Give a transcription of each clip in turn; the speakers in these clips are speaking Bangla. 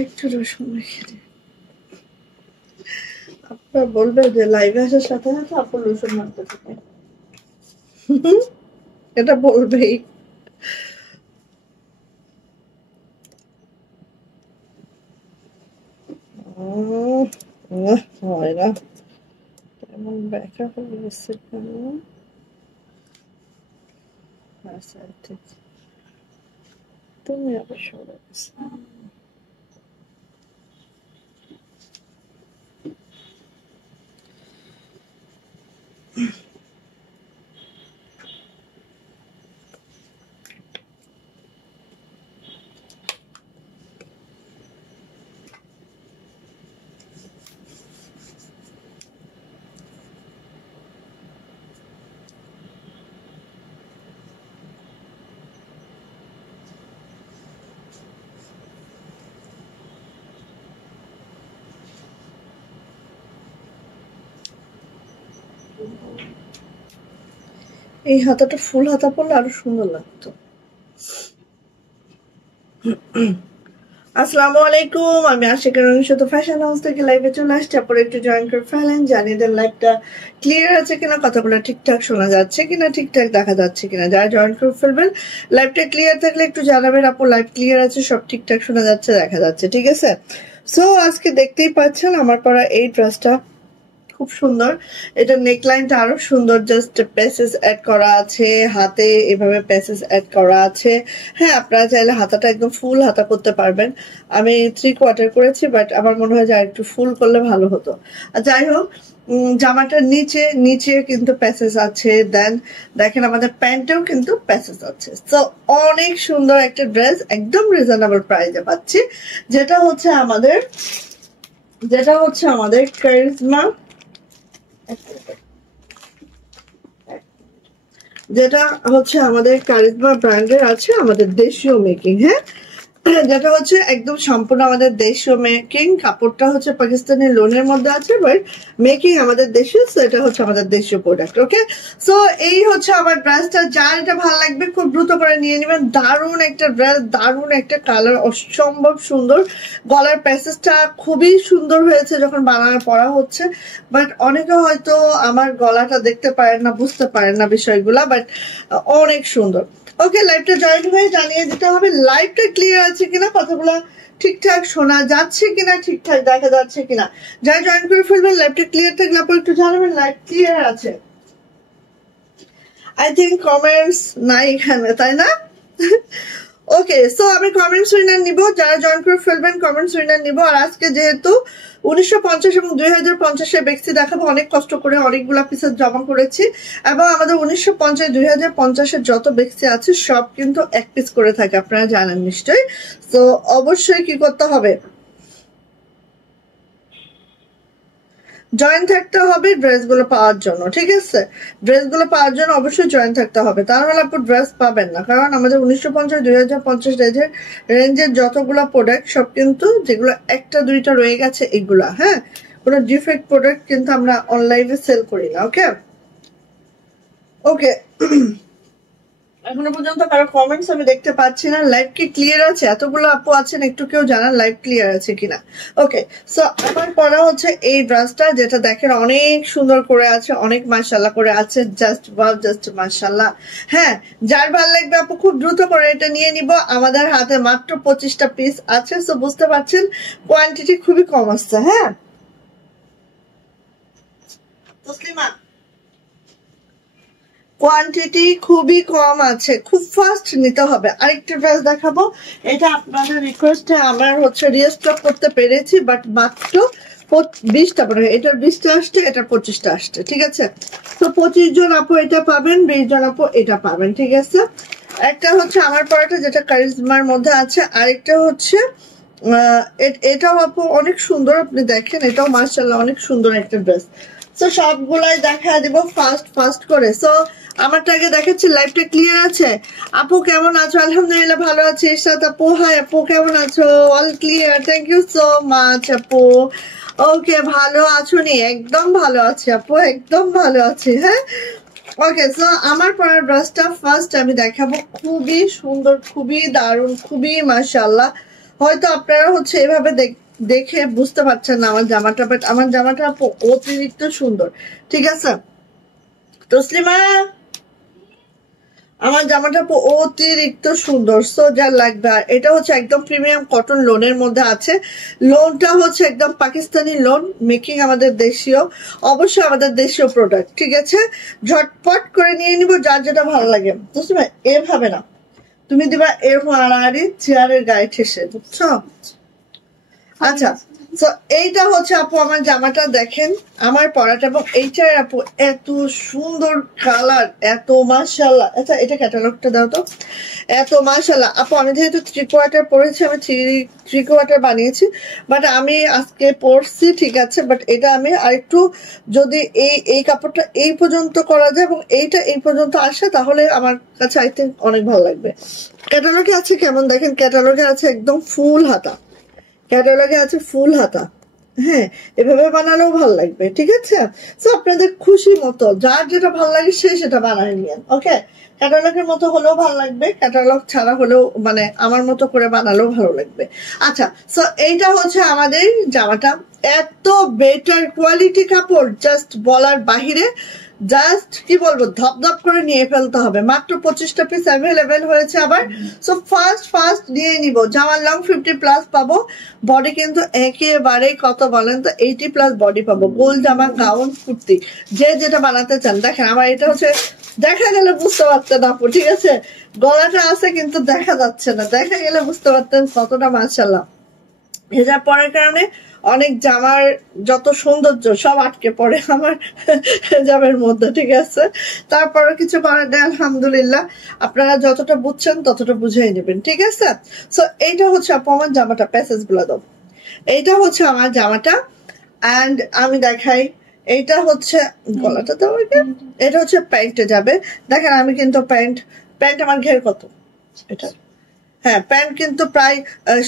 একটু রসুন মেখে দিই। আপনারা বলবে যে লাইভে আসার সাথে সাথে আপু রসুন মারতে থাকে, এটা বলবেই। হয় না, এমন ব্যাখ্যা করে গেছে কেন? আচ্ছা ঠিক, তুমি আবার সরে গেছো। এই হাতাটা ফুল হাতা পরলে আরো সুন্দর লাগতো। আসসালামু আলাইকুম, আমি আশিকা রংশত ফ্যাশন হাউস থেকে লাইভে চলে আসছি। আপনারা একটু জয়েন করে ফেলেন, জানিয়ে দেন লাইভটা ক্লিয়ার আছে কিনা, কথাগুলো ঠিকঠাক শোনা যাচ্ছে কিনা, ঠিকঠাক দেখা যাচ্ছে কিনা। যারা জয়েন করে ফেলবেন, লাইভটা ক্লিয়ার থাকলে একটু জানাবেন আপু লাইভ ক্লিয়ার আছে, সব ঠিকঠাক শোনা যাচ্ছে, দেখা যাচ্ছে, ঠিক আছে। সো আজকে দেখতেই পাচ্ছেন আমার পরা এই ড্রেসটা খুব সুন্দর। এটা নেকলাইনটা আরো সুন্দর, জাস্ট প্যাসেজ অ্যাড করা আছে, হাতে এভাবে প্যাসেজ অ্যাড করা আছে। হ্যাঁ, আপনারা চাইলে হাতাটা একদম ফুল হাতা করতে পারবেন। আমি 3/4 করেছি, বাট আমার মনে হয় যে একটু ফুল করলে ভালো হতো। আর যাই হোক, জামাটার নিচে নিচে কিন্তু প্যাসেজ আছে। দেন দেখেন আমাদের প্যান্টেও কিন্তু প্যাসেজ আছে। তো অনেক সুন্দর একটা ড্রেস, একদম রিজনেবল প্রাইসে পাচ্ছি, যেটা হচ্ছে আমাদের কারিজমা, যেটা হচ্ছে আমাদের কারিজমা ব্র্যান্ডের আছে, আমাদের দেশীয় মেকিং। হ্যাঁ, যেটা হচ্ছে একদম সম্পূর্ণ আমাদের দেশীয় মেকিং। কাপড়টা হচ্ছে পাকিস্তানি লোনের মধ্যে আছে, বাট মেকিং আমাদের দেশীয়। সো এটা হচ্ছে আমাদের দেশীয় প্রোডাক্ট। ওকে, সো এই হচ্ছে আমার ড্রেসটা। যার এটা ভালো লাগবে খুব দ্রুত করে নিয়ে নেবেন। দারুণ একটা ড্রেস, দারুণ একটা কালার, অসম্ভব সুন্দর। গলার প্যাসেজটা খুবই সুন্দর হয়েছে যখন বানানো পরা হচ্ছে, বাট অনেকে হয়তো আমার গলাটা দেখতে পারেন না, বুঝতে পারেন না বিষয়গুলা, বাট অনেক সুন্দর। ওকে, লাইভটা জয়েন হয়ে জানিয়ে দিতে হবে লাইভটা ক্লিয়ার আছে কিনা, কথাগুলো ঠিকঠাক শোনা যাচ্ছে কিনা, ঠিকঠাক দেখা যাচ্ছে কিনা। যারা জয়েন করে ফেলবেন, লাইভটা ক্লিয়ার থাকলে আপনি একটু জানাবেন লাইভ ক্লিয়ার আছে। আই থিঙ্ক কমেন্টস নাই এখানে, তাই না? ওকে, সো আমি কমেন্টস উইনার নিব, যারা জয়েন করে ফেলবেন কমেন্টস উইনার নিব। আর আজকে যেহেতু 1950 এবং 2050 বেক্সি দেখাবো, অনেক কষ্ট করে অনেকগুলা পিসেস জমা করেছি, এবং আমাদের 1950 2050 যত বেক্সি আছে সব কিন্তু এক পিস করে থাকে, আপনারা জানেন নিশ্চয়ই। তো অবশ্যই কি করতে হবে, জয়েন থাকতে হবে ড্রেসগুলো পাওয়ার জন্য, ঠিক আছে। ড্রেসগুলো পাওয়ার জন্য অবশ্যই জয়েন থাকতে হবে, তা নাহলে আপনি ড্রেস পাবেন না। কারণ আমাদের 1950 2050 রেঞ্জের যতগুলো প্রোডাক্ট সব কিন্তু, যেগুলো একটা দুইটা রয়ে গেছে এগুলা, হ্যাঁ, কোনো ডিফেক্ট প্রোডাক্ট কিন্তু আমরা অনলাইনে সেল করি না। ওকে ওকে, এখনো পর্যন্ত কারো কমেন্টস আমি দেখতে পাচ্ছি না। লাইভ কি ক্লিয়ার আছে? এতগুলো আপু আছেন, একটু কেউ জানান লাইভ ক্লিয়ার আছে কিনা। ওকে, সো আমার পরা হচ্ছে এই ড্রেসটা, যেটা দেখেন অনেক সুন্দর করে আছে, অনেক মাশাআল্লাহ করে আছে, জাস্ট ওয়াও, জাস্ট মাশাআল্লাহ। হ্যাঁ, যার ভালো লাগবে আপু খুব দ্রুত করে এটা নিয়ে নিব। আমাদের হাতে মাত্র 25টা পিস আছে, সো বুঝতে পারছেন কোয়ান্টিটি খুবই কম আসছে। হ্যাঁ তসলিমা, কোয়ান্টিটি খুবই কম আছে, খুব ফাস্ট নিতে হবে। আরেকটা ড্রেস দেখাবো, এটা আপনাদের রিকোয়েস্টে আমার হচ্ছে রিস্টক করতে পেরেছি, বাট মাত্র 20টা পরে, এটার 20টা আসছে, এটার 25টা আসছে, ঠিক আছে। তো 25 জন আপু এটা পাবেন, 20 জন আপু এটা পাবেন, ঠিক আছে। একটা হচ্ছে আমার পরাটা যেটা কারিজমার মধ্যে আছে, আরেকটা হচ্ছে এটাও আপু অনেক সুন্দর, আপনি দেখেন এটাও মাশাআল্লাহ অনেক সুন্দর একটা ড্রেস। সো সবগুলাই দেখা দিব ফাস্ট ফাস্ট করে। সো আমারটা আগে দেখাচ্ছি, লাইভটা ক্লিয়ার আছে? আপু কেমন আছো? আলহামদুলিল্লাহ ভালো আছি। ইরশাদ আপু, হাই আপু, কেমন আছো? All clear, thank you so much আপু। ওকে, ভালো আছো নি? একদম ভালো আছি আপু, একদম ভালো আছি। হ্যাঁ, ওকে, সো আমার পরার ড্রেসটা ফার্স্ট আমি দেখাবো, খুবই সুন্দর, খুবই দারুণ, খুবই মাশাআল্লাহ হয়তো আপনারা হচ্ছে এভাবে দেখে বুঝতে পারছেন না আমার জামাটা, বাট আমার জামাটা অতিরিক্ত সুন্দর। ঠিক আছে তসলিমা, আমার জামাটা অতিরিক্ত সুন্দর, সো যা লাগবে। আর এটা হচ্ছে একদম প্রিমিয়াম কটন লোনের মধ্যে আছে। লোনটা হচ্ছে একদম পাকিস্তানি লোন, মেকিং আমাদের দেশীয়, অবশ্যই আমাদের দেশীয় প্রোডাক্ট। ঠিক আছে, ঝটপট করে নিয়ে নিব যার যেটা ভালো লাগে। বুঝতে পার, এভাবে না, তুমি দিবা এরকম আড়াআড়ি চেয়ারের গায়ে ঠেসে, বুঝছো? আচ্ছা, তো এইটা হচ্ছে আপু আমার জামাটা দেখেন, আমার পরাটা, এবং এইটার আপু এত সুন্দর কালার, এত মাশাআল্লাহ। আচ্ছা এটা ক্যাটালগটা দাও তো। এত মাশাআল্লাহ আপু, আমি যেহেতু 3/4 পরেছি, আমি 3/4 বানিয়েছি, বাট আমি আজকে পরছি, ঠিক আছে, বাট এটা আমি আরেকটু যদি এই কাপড়টা এই পর্যন্ত করা যায় এবং এইটা এই পর্যন্ত আসে, তাহলে আমার কাছে আই থিঙ্ক অনেক ভালো লাগবে। ক্যাটালগে আছে কেমন দেখেন, ক্যাটালগে আছে একদম ফুল হাতা, ক্যাটালগে আছে ফুল হাতা। হ্যাঁ, এভাবে বানালেও ভালো লাগবে। ঠিক আছে, তো আপনাদের খুশি মতো যার যেটা ভালো লাগে সে সেটা বানায় নিয়েন। ওকে, ক্যাটালগের মতো হলেও ভালো লাগবে, ক্যাটালগ ছাড়া হলেও মানে আমার মতো করে বানালেও ভালো লাগবে। আচ্ছা, তো এইটা হচ্ছে আমাদের জামাটা, এত বেটার কোয়ালিটি কাপড়, জাস্ট বলার বাহিরে। জাস্ট কি বলবো, ধপধপ করে নিয়ে ফেলতে হবে। মাত্র 25টা পিস অ্যাভেলেবেল হয়েছে আবার, সো ফার্স্ট নিয়ে নিব। জামার লং 50+ পাবো, বডি কিন্তু একেবারে কত বলেন তো 80+ বডি পাবো। গোল জামা, গাউন, কুর্তি, যে যেটা বানাতে চান। দেখেন আমার এটা হচ্ছে, দেখা গেলে বুঝতে পারতেন আপু, ঠিক আছে, গলাটা আছে কিন্তু দেখা যাচ্ছে না, দেখা গেলে বুঝতে পারতেন কতটা মাশাআল্লাহ। হেজাব পরার কারণে অনেক জামার যত সৌন্দর্য সব আটকে পড়ে আমার হেজাবের মধ্যে। ঠিক আছে, তারপরে কিছু করার নেই, আলহামদুলিল্লাহ। আপনারা যতটা বুঝছেন ততটা বুঝেই নেবেন। ঠিক আছে, সো এইটা হচ্ছে আপু আমার জামাটা, প্যাসেজ গুলা দাও। এইটা হচ্ছে আমার জামাটা, অ্যান্ড আমি দেখাই, এইটা হচ্ছে গলাটা দাও। এটা হচ্ছে প্যান্টে যাবে। দেখেন আমি কিন্তু প্যান্ট আমার ঘের কত এটা, হ্যাঁ প্যান্ট কিন্তু প্রায়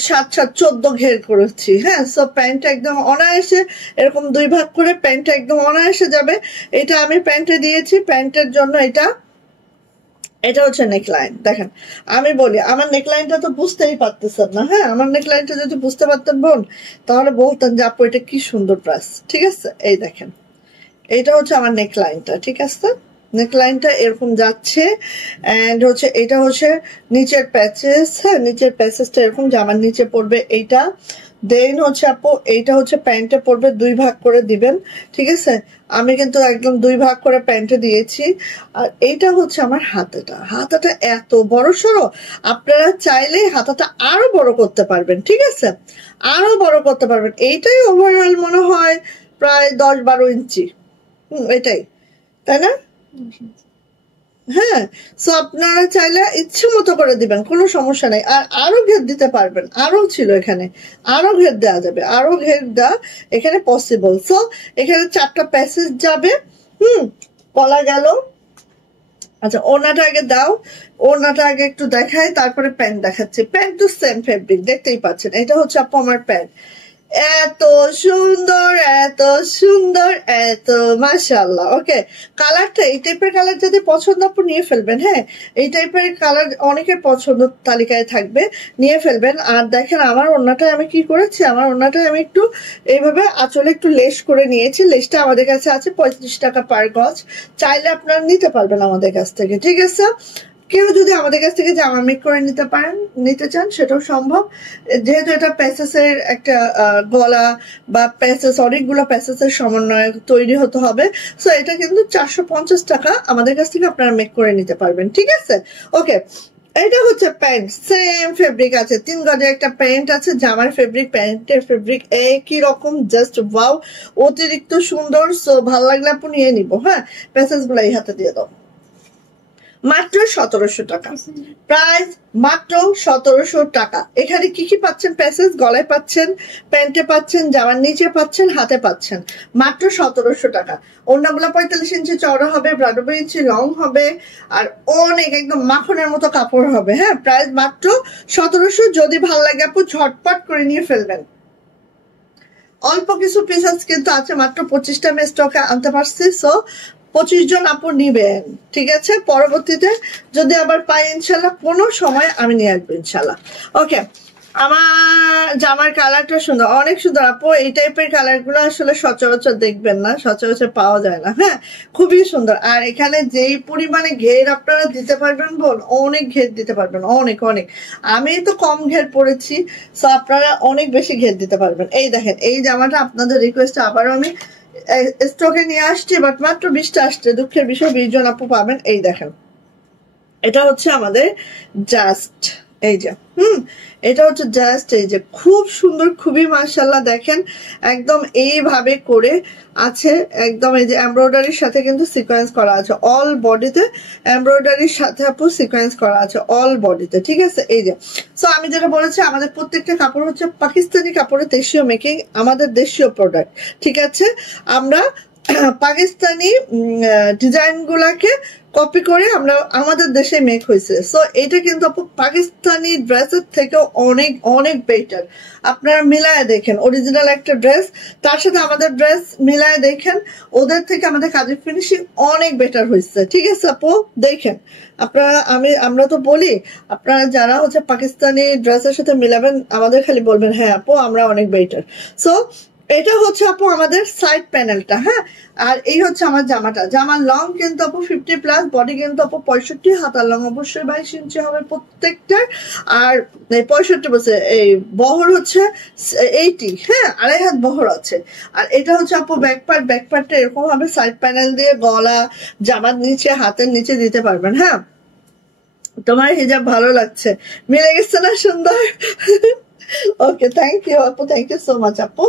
7-14 ঘের করেছি। হ্যাঁ, সো প্যান্টটা একদম অনায়াসে এরকম 2 ভাগ করে প্যান্টটা একদম অনায়াসে যাবে। এটা আমি প্যান্টে দিয়েছি, প্যান্টের জন্য এটা হচ্ছে নেকলাইন। দেখেন আমি বলি, আমার নেকলাইনটা তো বুঝতেই পারতেছেন না। হ্যাঁ, আমার নেকলাইনটা যদি বুঝতে পারতেন বোন, তাহলে বলতেন যে আপু এটা কি সুন্দর ড্রেস। ঠিক আছে, এই দেখেন এইটা হচ্ছে আমার নেকলাইনটা। ঠিক আছে, নেকলাইনটা এরকম যাচ্ছে, এন্ড হচ্ছে এটা হচ্ছে নিচের প্যাচেস। হ্যাঁ, নিচের প্যাচেসটা এরকম জামার নিচে পড়বে এইটা। দেন হচ্ছে আপু এইটা হচ্ছে প্যান্টে পড়বে, 2 ভাগ করে দিবেন। ঠিক আছে, আমি কিন্তু একদম 2 ভাগ করে প্যান্টে দিয়েছি। আর এইটা হচ্ছে আমার হাতাটা এত বড় সড়ো, আপনারা চাইলে হাতাটা আরো বড় করতে পারবেন। ঠিক আছে, আরো বড় করতে পারবেন। এইটাই ওভারঅল মনে হয় প্রায় 10-12 ইঞ্চি। এটাই, তাই না? হ্যাঁ, সো আপনারা চাইলে ইচ্ছে মতো করে দিবেন, কোনো সমস্যা নাই। আর আরো ঘের দিতে পারবেন, আরো ছিল এখানে, আরো ঘের দেওয়া যাবে, আরো ঘের দেওয়া এখানে পসিবল। সো এখানে 4টা প্যাসেজ যাবে। বলা গেল। আচ্ছা, ওড়নাটা আগে দাও, ওড়নাটা আগে একটু দেখাই, তারপরে প্যান্ট দেখাচ্ছি। প্যান্ট তো সেম ফেব্রিক, দেখতেই পাচ্ছেন। এটা হচ্ছে আপু আমার প্যান্ট, এত সুন্দর, এত সুন্দর, এত মাশাআল্লাহ। ওকে, কালারটা এই টাইপের কালার যদি পছন্দ আপু নিয়ে ফেলবেন। হ্যাঁ, এই টাইপের কালার অনেকের পছন্দ তালিকায় থাকবে, নিয়ে ফেলবেন। আর দেখেন আমার ওড়নাটায় আমি কি করেছি, আমার ওড়নাটায় আমি একটু এইভাবে আঁচলে একটু লেস করে নিয়েছি। লেসটা আমাদের কাছে আছে 35 টাকা পার গজ, চাইলে আপনারা নিতে পারবেন আমাদের কাছ থেকে। ঠিক আছে, কেউ যদি আমাদের কাছ থেকে জামা মেক করে নিতে চান সেটাও সম্ভব, যেহেতু এটা প্যাসেসের একটা গলা বা প্যাসেস, অনেকগুলো প্যাসেসের সমন্বয়ে তৈরি হতে হবে। সো এটা কিন্তু 450 টাকা আমাদের কাছ থেকে আপনারা মেক করে নিতে পারবেন। ঠিক আছে, ওকে। এটা হচ্ছে প্যান্ট, সেম ফেব্রিক আছে, 3 গজের একটা প্যান্ট আছে। জামার ফেব্রিক, প্যান্টের ফেব্রিক একই রকম, জাস্ট ওয়াও, অতিরিক্ত সুন্দর। সো ভালো লাগলে আপনি নিয়ে নিব। হ্যাঁ, প্যাসেস গুলো এই হাতে দিয়ে দাও। মাত্র 1700 টাকা প্রাইস, মাত্র 1700 টাকা। এখানে কি কি পাচ্ছেন? প্যাসেজ গলায় পাচ্ছেন, প্যান্টে পাচ্ছেন, জামার নিচে পাচ্ছেন, হাতে পাচ্ছেন, মাত্র 1700 টাকা। ওড়নাগুলো 45 ইঞ্চি চওড়া হবে, 92 ইঞ্চি লং হবে, আর অনেক একদম মাখনের মতো কাপড় হবে। হ্যাঁ, প্রাইস মাত্র 1700। যদি ভালো লাগে আপু ঝটপট করে নিয়ে ফেলবেন। অল্প কিছু পিসেস কিন্তু আছে, মাত্র 25টা আমি স্টকে আনতে পারছি। সো 25 জন আপু নিবেন। ঠিক আছে, পরবর্তীতে যদি আবার পাই ইনশাল্লাহ কোনো সময় আমি নিয়ে আসবো ইনশাল্লাহ। ওকে, আমার জামার কালারটা সুন্দর, অনেক সুন্দর আপু। এই টাইপের কালার গুলো আসলে সচরাচর দেখবেন না, সচরাচর পাওয়া যায় না। হ্যাঁ, খুবই সুন্দর। আর এখানে যেই পরিমাণে ঘের আপনারা দিতে পারবেন বোন, অনেক ঘের দিতে পারবেন, অনেক অনেক। আমি তো কম ঘের পরেছি, সো আপনারা অনেক বেশি ঘের দিতে পারবেন। এই দেখেন, এই জামাটা আপনাদের রিকোয়েস্টে আবারও আমি স্টকে নিয়ে আসছি, বাট মাত্র 20টা আসছে। দুঃখের বিষয় 20 জন আপু পাবেন। এই দেখেন, এটা হচ্ছে আমাদের জাস্ট এই যে এটা হচ্ছে জাস্ট এই যে খুব সুন্দর, খুবই মাশাআল্লাহ। দেখেন একদম এইভাবে করে আছে, একদম এই যে এমব্রয়ডারির সাথে কিন্তু সিকোয়েন্স করা আছে অল বডিতে, এমব্রয়ডারির সাথে আপু সিকোয়েন্স করা আছে অল বডিতে, ঠিক আছে। এই যে সো আমি যেটা বলেছি, আমাদের প্রত্যেকটা কাপড় হচ্ছে পাকিস্তানি কাপড়ে দেশীয় মেকিং, আমাদের দেশীয় প্রোডাক্ট, ঠিক আছে। আমরা পাকিস্তানি ডিজাইন গুলাকে কপি করে আমরা আমাদের দেশে মেক হয়েছে। সো এটা কিন্তু আপু পাকিস্তানি ড্রেসের থেকে অনেক অনেক বেটার। আপনারা মিলায় দেখেন, অরিজিনাল একটা ড্রেস তার সাথে আমাদের ড্রেস মিলায় দেখেন, ওদের থেকে আমাদের কাজের ফিনিশিং অনেক বেটার হয়েছে, ঠিক আছে আপু। দেখেন আপনারা, আমরা তো বলি আপনারা যারা হচ্ছে পাকিস্তানি ড্রেসের সাথে মিলাবেন, আমাদের খালি বলবেন হ্যাঁ আপু আমরা অনেক বেটার। সো এটা হচ্ছে আপু আমাদের সাইড প্যানেলটা। হ্যাঁ, আর এই হচ্ছে আমার জামাটা। জামার লং কিন্তু আপু 50+, বডি কিন্তু আপু 65, হাতার লং অবশ্যই 22 ইঞ্চি হবে প্রত্যেকটার। আর 65 বলছে, এই বহর হচ্ছে 80, হ্যাঁ 2.5 হাত বহর আছে। আর এটা হচ্ছে আপু ব্যাক পার্টটা এরকম ভাবে সাইড প্যানেল দিয়ে গলা, জামার নিচে, হাতের নিচে দিতে পারবেন। হ্যাঁ, তোমার হিজাব ভালো লাগছে, মিলে গেছে না সুন্দর? ওকে, থ্যাংক ইউ আপু, থ্যাংক ইউ সো মাচ আপু।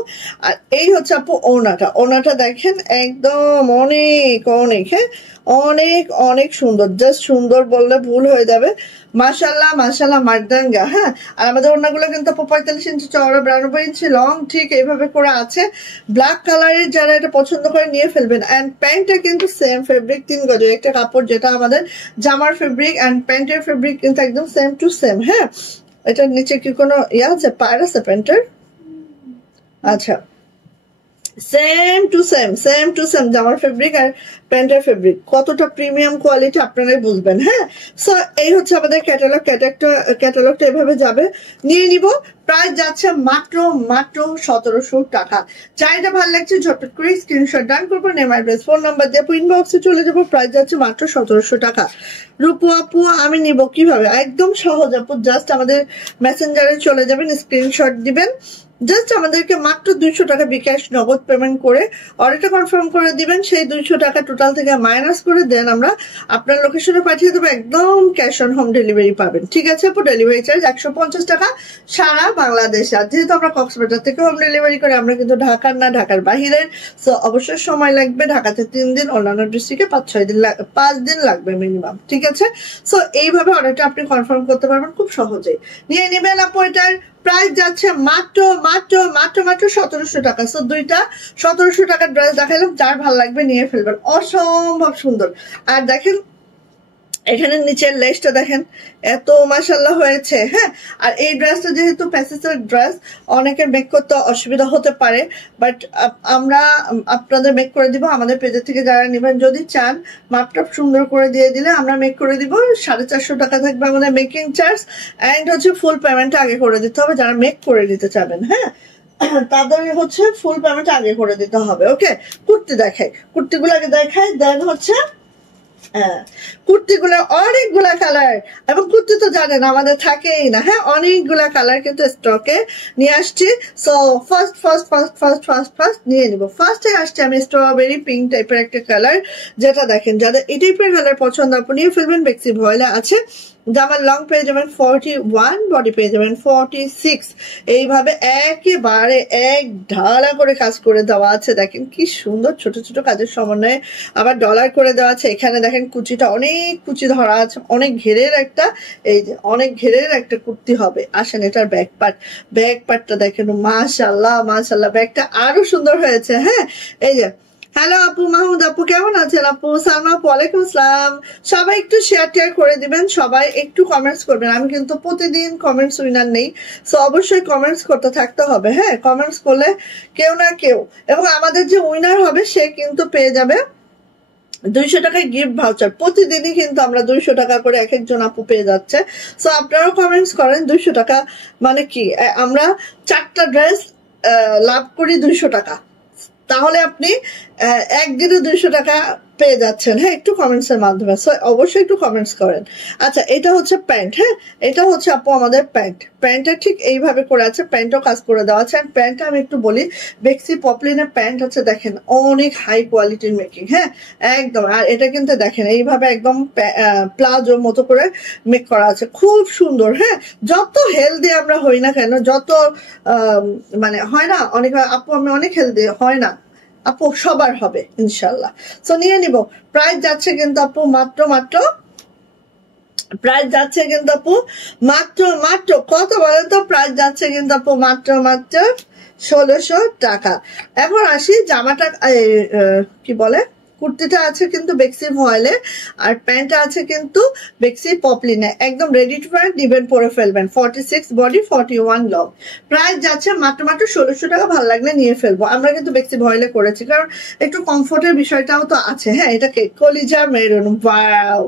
আর এই হচ্ছে আপু ওনাটা দেখেন একদম অনেক অনেক, হ্যাঁ অনেক অনেক সুন্দর। জাস্ট সুন্দর বললে ভুল হয়ে যাবে। মাশাল্লাহ মাশাল্লাহ মার্দাঙ্গা। হ্যাঁ, আর আমাদের ওনাগুলো কিন্তু আপু 45 ইঞ্চি চওড়া, 92 ইঞ্চি লং, ঠিক এইভাবে করে আছে। ব্ল্যাক কালারের যারা এটা পছন্দ করে নিয়ে ফেলবেন। অ্যান্ড প্যান্টটা কিন্তু সেম ফেব্রিক, 3 গজের একটা কাপড়, যেটা আমাদের জামার ফেব্রিক অ্যান্ড প্যান্টের ফেব্রিক কিন্তু একদম সেম টু সেম। হ্যাঁ, এটার নিচে কি কোনো ইয়া আছে, পায়ের আছে প্যান্টের? আচ্ছা, সেম টু সেম জামার ফেব্রিক আর প্যান্টের ফেব্রিক। কতটা প্রিমিয়াম কোয়ালিটি আপনারাই বুঝবেন। হ্যাঁ, সো এই হচ্ছে আমাদের ক্যাটালগটা এভাবে যাবে। নিয়ে নিব, প্রাইস যাচ্ছে মাত্র 1700 টাকা। চাইটা ভালো লাগছে ঝটপট করে স্ক্রিনশট ডান করবো, নেম অ্যাড্রেস ফোন নাম্বার দিয়ে ইনবক্সে চলে যাবো। প্রাইস যাচ্ছে মাত্র 1700 টাকা। রূপু আপু আমি নিব কিভাবে? একদম সহজ আপু, জাস্ট আমাদের মেসেঞ্জারে চলে যাবেন, স্ক্রিনশট দিবেন, জাস্ট আমাদেরকে মাত্র 200 টাকা বিকাশ নগদ পেমেন্ট করে অর্ডারটা কনফার্ম করে দিবেন। সেই 200 টাকা টোটাল থেকে মাইনাস করে দেন আমরা আপনার লোকেশনে পাঠিয়ে দেবো, একদম ক্যাশ অন হোম ডেলিভারি পাবেন, ঠিক আছে আপু। ডেলিভারি চার্জ 150 টাকা সারা বাংলাদেশে। আর যেহেতু আমরা কক্সবাজার থেকে হোম ডেলিভারি করে, আমরা কিন্তু ঢাকার না, ঢাকার বাহিরের। সো অবশ্যই সময় লাগবে, ঢাকাতে 3 দিন, অন্যান্য ডিস্ট্রিক্টে 5 দিন লাগবে মিনিমাম, ঠিক আছে। সো এইভাবে অর্ডারটা আপনি কনফার্ম করতে পারবেন খুব সহজেই। নিয়ে নেবেন আপু। এটার প্রাইস যাচ্ছে মাত্র 1700 টাকা। সো দুইটা 1700 টাকার ড্রেস দেখালাম, যার ভালো লাগবে নিয়ে ফেলবেন, অসম্ভব সুন্দর। আর দেখেন এখানে নিচের লেসটা দেখেন এত মাশাআল্লাহ হয়েছে। হ্যাঁ, আর এই ড্রেসটা যেহেতু প্যাসেজের ড্রেস, অনেকের মেক করতে অসুবিধা হতে পারে, বাট আমরা আপনাদের মেক করে দিব। আমাদের পেজের থেকে যারা নেবেন, যদি চান মাপটা সুন্দর করে দিয়ে দিলে আমরা মেক করে দিব। 450 টাকা থাকবে আমাদের মেকিং চার্জ, অ্যান্ড হচ্ছে ফুল পেমেন্টটা আগে করে দিতে হবে যারা মেক করে দিতে চাবেন। হ্যাঁ, তাদের হচ্ছে ফুল পেমেন্ট আগে করে দিতে হবে। ওকে, কুর্তি দেখাই, কুর্তিগুলো আগে দেখাই, দেন হচ্ছে কুর্তিগুলো অনেকগুলা কালার, এবং কুর্তি তো জানেন আমাদের থাকেই না। হ্যাঁ, অনেকগুলা কালার কিন্তু স্টকে নিয়ে আসছি। সো ফার্স্ট নিয়ে নিব। ফার্স্টে আসছে আমি স্ট্রবেরি পিঙ্ক টাইপের একটা কালার, যেটা দেখেন যাদের এই টাইপের কালার পছন্দ আপনি নিয়ে ফেলবেন। বেক্সি ভয়েলা আছে। জামার লং পেয়ে যাবেন 41, বডি পেয়ে যাবেন 46। এইভাবে একেবারে এক ঢালা করে কাজ করে দেওয়া আছে। দেখেন কি সুন্দর ছোট ছোট কাজের সমন্বয়ে আবার ডলার করে দেওয়া আছে। এখানে দেখেন কুচিটা অনেক কুচি ধরা আছে, অনেক ঘেরের একটা, এই যে অনেক ঘেরের একটা কুর্তি হবে। আসেন এটার ব্যাক পার্টটা দেখেন, মাশাআল্লাহ মাশাআল্লাহ, ব্যাকটা আরো সুন্দর হয়েছে। হ্যাঁ, এই যে হ্যালো আপু, মাহমুদ আপু কেমন আছেন? আপু সালমা আপু ওয়ালাইকুম আসসালাম। সবাই একটু শেয়ার করে দিবেন, সবাই একটু কমেন্টস করবেন। আমি কিন্তু প্রতিদিন কমেন্টস উইনার নেই, সো অবশ্যই কমেন্টস করতে থাকতে হবে। হ্যাঁ, কমেন্টস করলে কেউ না কেউ, এবং আমাদের যে উইনার হবে সে কিন্তু পেয়ে যাবে 200 টাকায় গিফট ভাউচার প্রতিদিনই কিন্তু আমরা 200 টাকা করে এক একজন আপু পেয়ে যাচ্ছে। সো আপনারাও কমেন্টস করেন 200 টাকা মানে কি, আমরা 4টা ড্রেস লাভ করি 200 টাকা, তাহলে আপনি একদিনে 200 টাকা পেয়ে যাচ্ছেন। হ্যাঁ, একটু কমেন্টস এর মাধ্যমে, সো অবশ্যই একটু কমেন্টস করেন। আচ্ছা, এটা হচ্ছে প্যান্ট। হ্যাঁ, এটা হচ্ছে আপু আমাদের প্যান্ট। প্যান্টটা ঠিক এইভাবে করে আছে, প্যান্টও কাজ করে দেওয়া আছে। আর প্যান্টটা আমি একটু বলি, বেক্সি পপলিনের প্যান্ট হচ্ছে দেখেন অনেক হাই কোয়ালিটির মেকিং। হ্যাঁ, একদম। আর এটা কিন্তু দেখেন এইভাবে একদম প্লাজোর মতো করে মেক করা আছে, খুব সুন্দর। হ্যাঁ, যত হেলদি আমরা হই না কেন, যত মানে হয় না অনেক আপু আমি অনেক হেলদি, হয় না আপু, সবার হবে ইনশাল্লাহ। সো নিয়ে নিব। প্রাইস যাচ্ছে কিন্তু আপু মাত্র প্রাইস যাচ্ছে কিন্তু আপু মাত্র কত বলেন তো? প্রাইস যাচ্ছে কিন্তু আপু মাত্র 1600 টাকা। এখন আসি জামাটা, কি বলে, কুর্তিটা আছে কিন্তু বেক্সি ভয়েলে, আর প্যান্টটা আছে কিন্তু বেক্সি পপলিনে, একদম রেডি টু ওয়্যার, নিবেন পরে ফেলবেন। 46 বডি, 41 লং। প্রাইস যাচ্ছে মাত্র 1600 টাকা। ভালো লাগলে নিয়ে ফেলবো। আমরা কিন্তু বেক্সি ভয়েলে করেছি কারণ একটু কমফোর্টের বিষয়টাও তো আছে। হ্যাঁ, এটাকে কলিজা মেরুন, ওয়াও,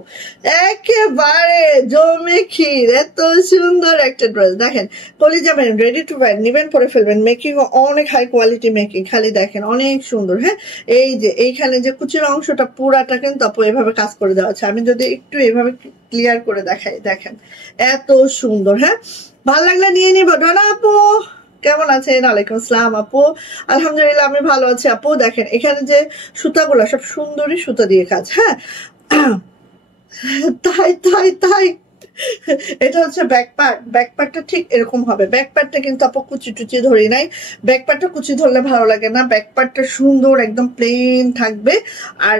একেবারে জমে ক্ষীর, এত সুন্দর একটা ড্রেস। দেখেন কলিজা মেরুন, রেডি টু ওয়্যার, নিবেন পরে ফেলবেন। মেকিং অনেক হাই কোয়ালিটি মেকিং, খালি দেখেন অনেক সুন্দর। হ্যাঁ, এই যে এইখানে যে কুচির অংশটা পুরাটা কিন্তু আপু এভাবে কাজ করে দেওয়া আছে। আমি যদি একটু এভাবে ক্লিয়ার করে দেখাই, দেখেন এত সুন্দর। হ্যাঁ, ভালো লাগলে নিয়ে নিবো। ডনা আপু কেমন আছেন? ওয়ালাইকুম আসসালাম আপু, আলহামদুলিল্লাহ আমি ভালো আছি আপু। দেখেন এখানে যে সুতাগুলো সব সুন্দরী সুতা দিয়ে কাজ। হ্যাঁ, তাই তাই তাই এটা হচ্ছে ব্যাক পার্ট। ব্যাক পার্টটা ঠিক এরকম হবে। ব্যাক পার্টটা কিন্তু আপু কুচি টুচি ধরি নাই, ব্যাক পার্টটা কুচি ধরলে ভালো লাগে না। ব্যাক পার্টটা সুন্দর একদম প্লেন থাকবে, আর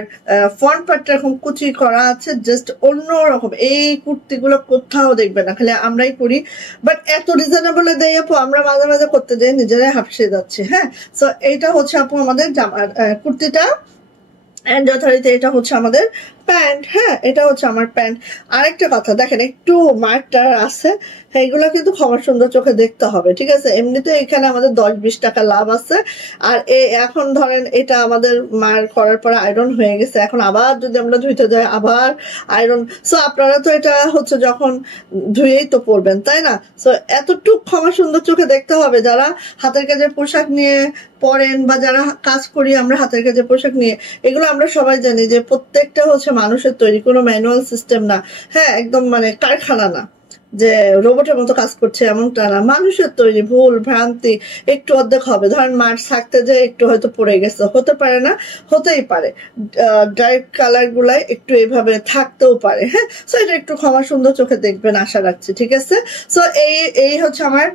ফ্রন্ট পার্টটা এরকম কুচি করা আছে, জাস্ট অন্যরকম। এই কুর্তিগুলো কোথাও দেখবে না, খালি আমরাই করি, বাট এত রিজনেবল দেয় আপু, আমরা মাঝে মাঝে করতে যাই নিজেরাই হাফসে যাচ্ছে। হ্যাঁ, সো এইটা হচ্ছে আপু আমাদের জামার কুর্তিটা, এন্ড যথারীতি এটা হচ্ছে আমাদের প্যান্ট। হ্যাঁ, এটা হচ্ছে আমার প্যান্ট। আরেকটা কথা দেখেন, একটু মার্কটার আছে, হ্যাঁ, এগুলো কিন্তু খবর সুন্দর চোখে দেখতে হবে, ঠিক আছে? এমনিতে এখানে আমাদের 10-20 টাকা লাভ আছে। আর এখন ধরেন এটা আমাদের মার করার পর আয়রন হয়ে গেছে, এখন আবার যদি আমরা ধুইতে যাই আবার আয়রন। সো আপনারা তো এটা হচ্ছে যখন ধুয়েই তো পরবেন, তাই না? সো এতটুক ক্ষমা সুন্দর চোখে দেখতে হবে যারা হাতের কাজের পোশাক নিয়ে পরেন, বা যারা কাজ করি আমরা হাতের কাজের পোশাক নিয়ে। এগুলো আমরা সবাই জানি যে প্রত্যেকটা হচ্ছে মানুষের তৈরি, কোনো ম্যানুয়াল সিস্টেম না। হ্যাঁ, একদম মানে কারখানা না যে রোবটের মতো কাজ করছে, এমনটা না। মানুষের তৈরি, ভুল ভ্রান্তি একটু অর্ধেক হবে। ধরেন মাছ থাকতে যে একটু হয়তো পড়ে গেছে, হতে পারে না, হতেই পারে। ডার্ক কালার গুলাই একটু এইভাবে থাকতেও পারে। হ্যাঁ, সো এটা একটু ক্ষমা সুন্দর চোখে দেখবেন আশা রাখছি, ঠিক আছে? সো এই হচ্ছে আমার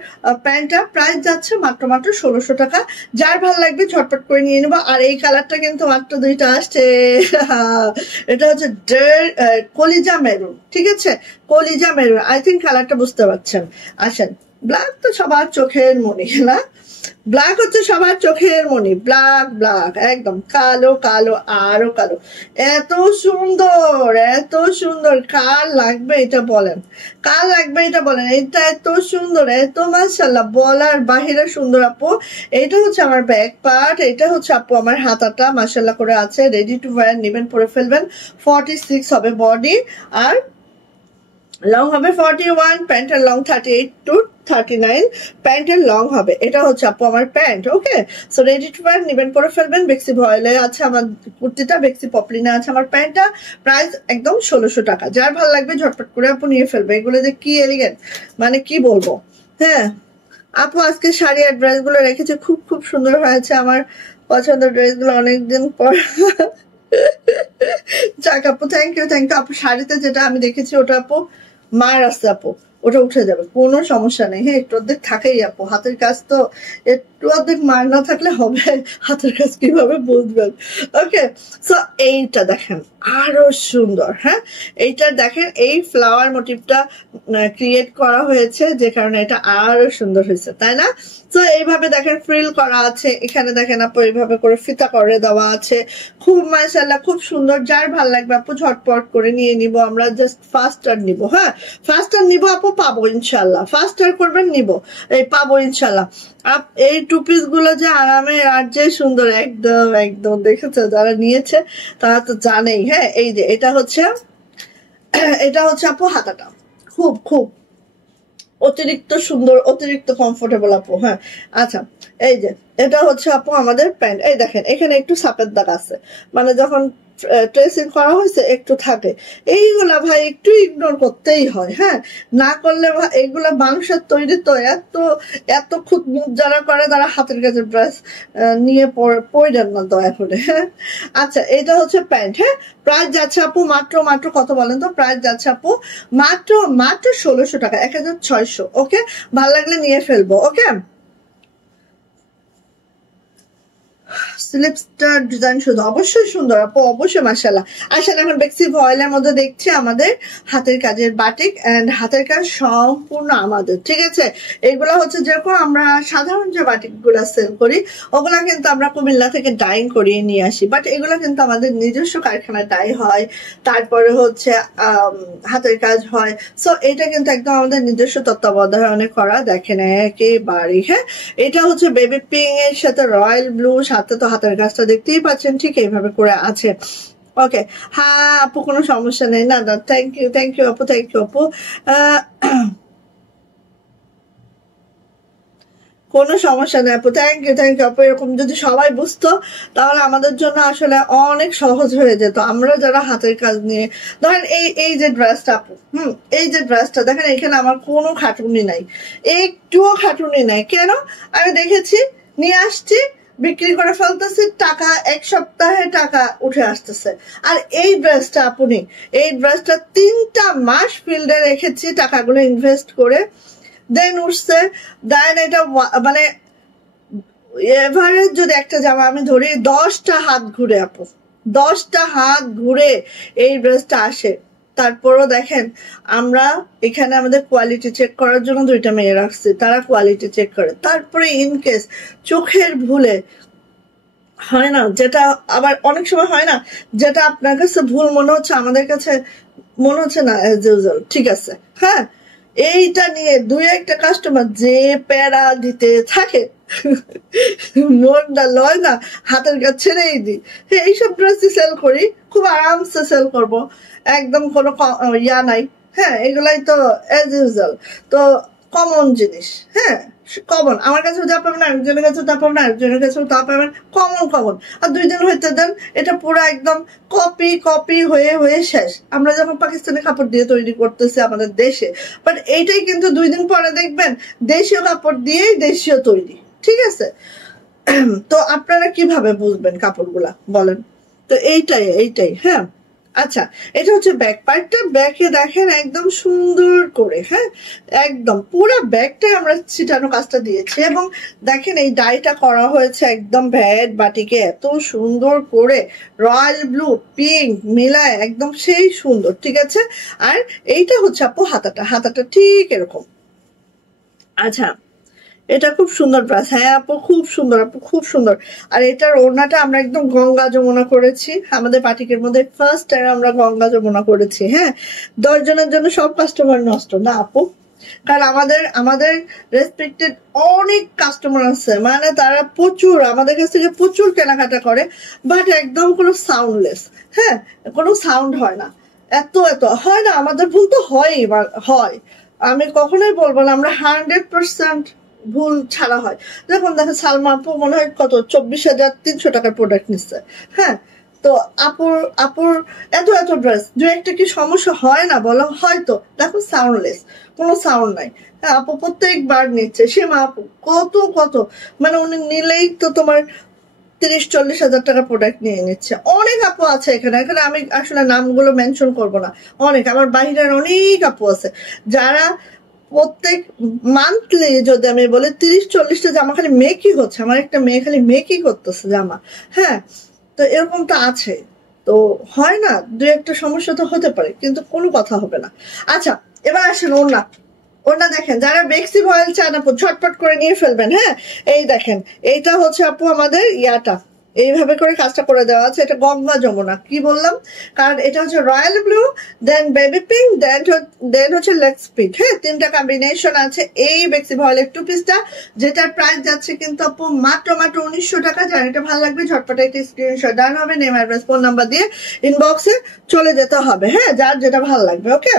প্যান্টটা। প্রাইস যাচ্ছে মাত্র 1600 টাকা। যার ভালো লাগবে ঝটপট করে নিয়ে নেবো। আর এই কালারটা কিন্তু মাত্র 2টা আসছে। এটা হচ্ছে কলিজা মেরুন, ঠিক আছে? কলিজা মেরুন, আই থিঙ্ক কালারটা বুঝতে পারছেন। আসেন, ব্ল্যাক তো সবার চোখের মনি না, ব্ল্যাক হচ্ছে সবার চোখের মনি। ব্ল্যাক ব্ল্যাক একদম কালো কালো আরো কালো, এত সুন্দর এত সুন্দর। কার লাগবে এটা বলেন, কার লাগবে এটা বলেন? এটা এত সুন্দর, এত মাশাআল্লাহ, বলার বাহিরে সুন্দর আপু। এটা হচ্ছে আমার ব্যাক পার্ট, এটা হচ্ছে আপু আমার হাতাটা মাশাআল্লাহ করে আছে, রেডি টু ওয়্যার, নিবেন পরে ফেলবেন। 46 হবে বডি, আর লং হবে 41, প্যান্টের লং 38 to 39, প্যান্টের লং হবে। এটা হচ্ছে আপু আমার pant. Okay, so ready to wire, নিবেন পরে ফেলবেন। বেক্সি ভয়েলে আছে আমার কুর্তিটা, বেক্সি পপলিনে আছে আমার প্যান্টটা। প্রাইস একদম 1600 টাকা। যার ভালো লাগবে ঝটপট করে আপু নিয়ে ফেলবে। এগুলো যে কি এলিগেন্ট, মানে কি বলবো। হ্যাঁ আপু, আজকে শাড়ি আর ড্রেস গুলো রেখেছে, খুব খুব সুন্দর হয়েছে। আমার পছন্দের ড্রেস গুলো অনেকদিন পর। যাক আপু, থ্যাংক ইউ আপু। শাড়িতে যেটা আমি দেখেছি ওটা আপু মার আছে আপু, ওটা উঠে যাবে, কোনো সমস্যা নেই। হ্যাঁ, একটু অর্ধেক থাকেই আপু, হাতের কাজ তো একটু অর্ধেক মার না থাকলে হবে, হাতের কাজ কিভাবে বুঝবেন? ওকে, সো এইটা দেখেন আরো সুন্দর। হ্যাঁ, এইটা দেখেন, এই ফ্লাওয়ার মোটিভটা ক্রিয়েট করা হয়েছে, যে কারণে এটা আরো সুন্দর হয়েছে, তাই না? তো এইভাবে দেখেন ফ্রিল করা আছে, এখানে দেখেন আপু এইভাবে করে ফিতা করে দেওয়া আছে, খুব মাশাআল্লাহ, খুব সুন্দর। যার ভালো লাগবে আপু ঝটপট করে নিয়ে নিব। আমরা জাস্ট ফাস্টার নিব। হ্যাঁ, ফাস্টার নিব আপু, পাবো ইনশাল্লাহ, ফার্স্ট আর করবেন নিব, এই পাবো ইনশাল্লাহ। এই টু পিস গুলো যে আরামে আর যে সুন্দর, একদম একদম দেখেছো যারা নিয়েছে তারা তো জানেই। হ্যাঁ, এই যে এটা হচ্ছে আপু হাতাটা খুব খুব অতিরিক্ত সুন্দর, অতিরিক্ত কমফোর্টেবল আপু। হ্যাঁ, আচ্ছা এই যে এটা হচ্ছে আপু আমাদের প্যান্ট। এই দেখেন এখানে একটু সাপের দাগ আছে, মানে যখন ট্রেসিং করা হয়েছে একটু থাকে। এইগুলা ভাই একটু ইগনোর করতেই হয়। হ্যাঁ, না করলে এইগুলা মানুষের তৈরি তো, এত এত খুদ যারা করে তারা হাতের কাছে ড্রেস নিয়ে পড়েন না দয়া করে। হ্যাঁ, আচ্ছা এটা হচ্ছে প্যান্ট। হ্যাঁ, প্রাইস যাচ্ছে আপু মাত্র মাত্র কত বলেন তো? প্রাইস যাচ্ছে আপু মাত্র মাত্র 1600 টাকা, 1600। ওকে, ভালো লাগলে নিয়ে ফেলবো। ওকে, স্লিপসটার ডিজাইন শুধু অবশ্যই সুন্দর আপু, অবশ্যই মাশাআল্লাহ। আসলে এখন বেক্সি ভয়েলের মধ্যে দেখছি আমাদের হাতের কাজের বাটিক এন্ড হাতের কাজ সম্পূর্ণ আমাদের, ঠিক আছে। এগুলা হচ্ছে যেরকম আমরা সাধারণ যে বাটিক গুলা সেল করি ওগুলা কিন্তু আমরা কুমিল্লা থেকে ডাইং করিয়ে নিয়ে আসি, বাট এগুলা কিন্তু আমাদের নিজস্ব কারখানায় ডাই হয়, তারপরে হচ্ছে হাতের কাজ হয়। সো এটা কিন্তু একদম আমাদের নিজস্ব তত্ত্বাবধানে করা। দেখেন একেবারে। হ্যাঁ, এটা হচ্ছে বেবি পিঙ্ক এর সাথে রয়্যাল ব্লু, সাথে তো হাতের কাজটা দেখতেই পাচ্ছেন ঠিক এইভাবে করে আছে। ওকে, হ্যাঁ আপু কোনো সমস্যা নেই। না না, থ্যাংক ইউ আপু, থ্যাংক ইউ আপু। কোনো সমস্যা নেই আপু, থ্যাংক ইউ আপু। এরকম যদি সবাই বুঝতো তাহলে আমাদের জন্য আসলে অনেক সহজ হয়ে যেত। আমরা যারা হাতের কাজ নিয়ে, ধরেন এই যে ড্রেসটা আপু, এই যে ড্রেসটা দেখেন, এখানে আমার কোনো খাটুনি নাই, একটুও খাটুনি নাই। কেন? আমি দেখেছি, নিয়ে আসছি, বিক্রি করে ফেলতেছি, টাকা এক সপ্তাহে টাকা উঠে আসতেছে। আর এই ড্রেসটা আপনি, এই ড্রেসটা 3টা মাস ফিল্ডে রেখেছি টাকাগুলো ইনভেস্ট করে, দেন উঠছে। দেন এটা মানে এভারেজ যদি একটা জামা আমি ধরি 10টা হাত ঘুরে আপু, 10টা হাত ঘুরে এই ড্রেসটা আসে। তারপরও দেখেন আমরা এখানে আমাদের কোয়ালিটি চেক করার জন্য 2টা মেয়ে রাখছি, তারা কোয়ালিটি চেক করে। তারপরে ইনকেস চোখের ভুলে হয় না, যেটা আবার অনেক সময় হয় না, যেটা আপনার কাছে ভুল মনে হচ্ছে আমাদের কাছে মনে হচ্ছে না অ্যাজ ইউজুয়াল, ঠিক আছে। হ্যাঁ, এইটা নিয়ে 2-1টা কাস্টমার যে প্যারা দিতে থাকে মনটা লয় না, হাতের কাছে ছেড়েই দিই। এইসব ড্রেসই সেল করি, খুব আরামসে সেল করব, একদম কোনো ইয়া নাই। হ্যাঁ, এগুলাই তো অ্যাজ ইউজুয়াল, তো কমন জিনিস। হ্যাঁ, কমন, আমার কাছেও যা পাবেন আরেকজনের কাছেও তা পাবেন, আরেকজনের কাছেও তা পাবেন, কমন। আর 2 দিন হইতে দেন, এটা পুরো একদম কপি হয়ে হয়ে শেষ। আমরা যখন পাকিস্তানি কাপড় দিয়ে তৈরি করতেছি আমাদের দেশে, বাট এইটাই কিন্তু 2 দিন পরে দেখবেন দেশীয় কাপড় দিয়েই দেশীয় তৈরি, ঠিক আছে। তো আপনারা কিভাবে বুঝবেন কাপড়গুলা বলেন? তো এইটাই। হ্যাঁ, আচ্ছা এটা হচ্ছে ব্যাক পার্টটা। ব্যাকে দেখেন একদম সুন্দর করে, হ্যাঁ একদম পুরো ব্যাকটাই আমরা ছিটানো কাজটা দিয়েছি, এবং দেখেন এই ডাইটা করা হয়েছে একদম ভ্যাট বাটিকে এত সুন্দর করে, রয়্যাল ব্লু পিঙ্ক মিলায় একদম সেই সুন্দর, ঠিক আছে। আর এইটা হচ্ছে আপু হাতাটা ঠিক এরকম। আচ্ছা, এটা খুব সুন্দর ড্রেস। হ্যাঁ আপু খুব সুন্দর, আপু খুব সুন্দর। আর এটার ওড়নাটা আমরা একদম গঙ্গা যমুনা করেছি, আমাদের পাটিকের মধ্যে ফার্স্ট টাইম আমরা গঙ্গা যমুনা করেছি। হ্যাঁ, 10 জনের জন্য সব কাস্টমার নষ্ট না আপু, কারণ আমাদের রেসপেক্টেড অনেক কাস্টমার আছে, মানে তারা প্রচুর আমাদের কাছ থেকে প্রচুর কেনাকাটা করে, বাট একদম কোনো সাউন্ডলেস। হ্যাঁ, কোনো সাউন্ড হয় না, এত হয় না। আমাদের ভুল তো হয়, আমি কখনোই বলবো না আমরা 100% ভুল ছাড়া হয়। দেখুন সালমা আপু মনে হয় কত 24,300 টাকার প্রোডাক্ট নিচ্ছে। হ্যাঁ, তো আপুর এত ড্রেস 2-1টা কি সমস্যা হয় না বলো? হয়তো দেখো সাউন্ডলেস, কোনো সাউন্ড নাই। হ্যাঁ, আপু প্রত্যেকবার নিচ্ছে, সীমা আপু কত মানে উনি নিলেই তো তোমার 30-40 হাজার টাকার প্রোডাক্ট নিয়ে নিচ্ছে। অনেক আপু আছে এখানে আমি আসলে নামগুলো মেনশন করব না, অনেক আমার বাহিরের অনেক আপু আছে যারা প্রত্যেক মান্থলি যদি আমি বলি 30-40টা জামা খালি মেকই হচ্ছে। আমার একটা মেয়ে খালি মেকই করতেছে জামা। হ্যাঁ, তো এরকম তো আছে, তো হয় না, 2-1টা সমস্যা তো হতে পারে, কিন্তু কোনো কথা হবে না। আচ্ছা, এবার আসেন ওড়না দেখেন, যারা বেক্সি ভয়েল চান আপু ঝটপট করে নিয়ে ফেলবেন। হ্যাঁ, এই দেখেন এইটা হচ্ছে আপু আমাদের ইয়াটা, এইভাবে করে কাজটা করে দেওয়া আছে। এটা গঙ্গা যমুনা, কি বললাম, কারণ এটা হচ্ছে রয়্যাল ব্লু, দেন বেবি পিঙ্ক, দেন হচ্ছে লেক্স পিঙ্ক। হ্যাঁ, তিনটা কম্বিনেশন আছে এই বেক্সি ভয়েলের 2 পিসটা, যেটার প্রাইস যাচ্ছে কিন্তু আপু মাত্র 1900 টাকা। যার এটা ভালো লাগবে ঝটপট একটা স্ক্রিনশট দেওয়া হবে, নেম অ্যাড্রেস ফোন নাম্বার দিয়ে ইনবক্সে চলে যেতে হবে। হ্যাঁ, যার যেটা ভালো লাগবে। ওকে,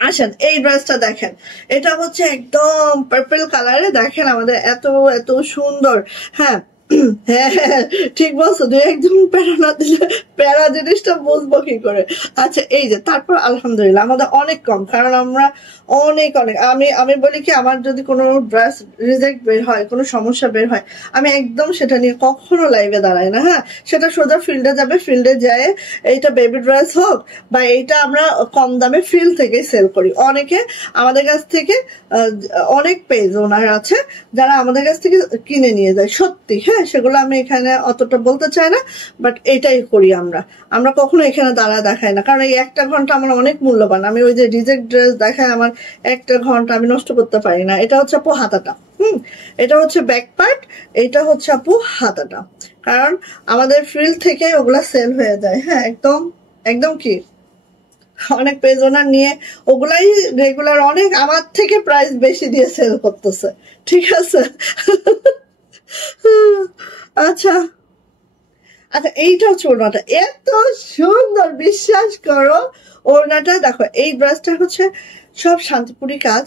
আসেন এই ড্রেসটা দেখেন, এটা হচ্ছে একদম পার্পল কালারে। দেখেন আমাদের এত এত সুন্দর। হ্যাঁ হ্যাঁ হ্যাঁ, ঠিক বলছো, দুই একজন প্যারা না দিলে প্যারা জিনিসটা বুঝবো কি করে। আচ্ছা, এই যে তারপর আলহামদুলিল্লাহ আমাদের অনেক কম, কারণ আমরা অনেক অনেক আমি বলি কি, আমার যদি কোনো ড্রেস রিজেক্ট বের হয়, কোনো সমস্যা বের হয়, আমি একদম সেটা নিয়ে কখনো লাইভে দাঁড়াই না। হ্যাঁ, সেটা সোজা ফিল্ডে যাবে, ফিল্ডে যায় এইটা বেবি ড্রেস হোক বা এইটা আমরা কম দামে ফিল্ড থেকে সেল করি। অনেকে আমাদের কাছ থেকে অনেক পেজ ওনার আছে যারা আমাদের কাছ থেকে কিনে নিয়ে যায়, সত্যি। হ্যাঁ, সেগুলো আমি এখানে অতটা বলতে চাই না, বাট এটাই করি আমরা কখনো এখানে দাঁড়া দেখাই না, কারণ এই একটা ঘন্টা আমার অনেক মূল্যবান। আমি ওই যে রিজেক্ট ড্রেস দেখায় আমার একটা ঘন্টা আমি নষ্ট করতে পারি না। এটা হচ্ছে আপু হাতাটা, এটা হচ্ছে ব্যাক পার্ট, এটা হচ্ছে আপু হাতাটা, কারণ আমাদের ফিল্ড থেকে ওগুলা সেল হয়ে যায়। হ্যাঁ, একদম একদম কি অনেক পেজ ওনার নিয়ে ওগুলাই রেগুলার অনেক আমার থেকে প্রাইস বেশি দিয়ে সেল করতেছে, ঠিক আছে। আচ্ছা আচ্ছা, এইটা হচ্ছে ওড়নাটা, এত সুন্দর, বিশ্বাস করো। ওড়নাটা দেখো, এই ড্রেসটা হচ্ছে সব শান্তিপুরি কাজ,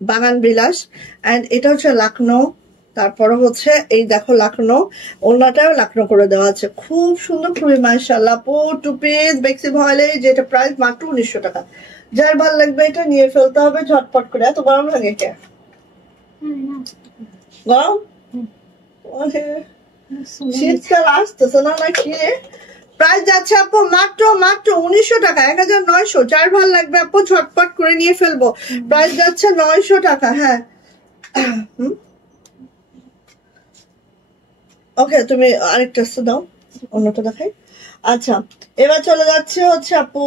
বাগান বিলাস, অ্যান্ড এটা হচ্ছে লাখনৌ। তারপরে হচ্ছে এই দেখো লাখনৌ, ওড়নাটাও লাখনৌ করে দেওয়া আছে, খুব সুন্দর, খুবই মাশাআল্লাহ। 2 পিস বেক্সি ভয়েলে, যেটা প্রাইস মাত্র 1900 টাকা। যার ভালো লাগবে এটা নিয়ে ফেলতে হবে ঝটপট করে। এত গরম লাগে কে? গরম? শীতকাল আসতেছে না নাকি? প্রাইস যাচ্ছে আপু মাত্র 1900 টাকা, 1900। যার ভালো লাগবে আপু ঝটপট করে নিয়ে ফেলবো, প্রাইস যাচ্ছে 900 টাকা। হ্যাঁ, ওকে, তুমি আরেকটা দাও, অন্যটা দেখাই। আচ্ছা, এবার চলে যাচ্ছে হচ্ছে আপু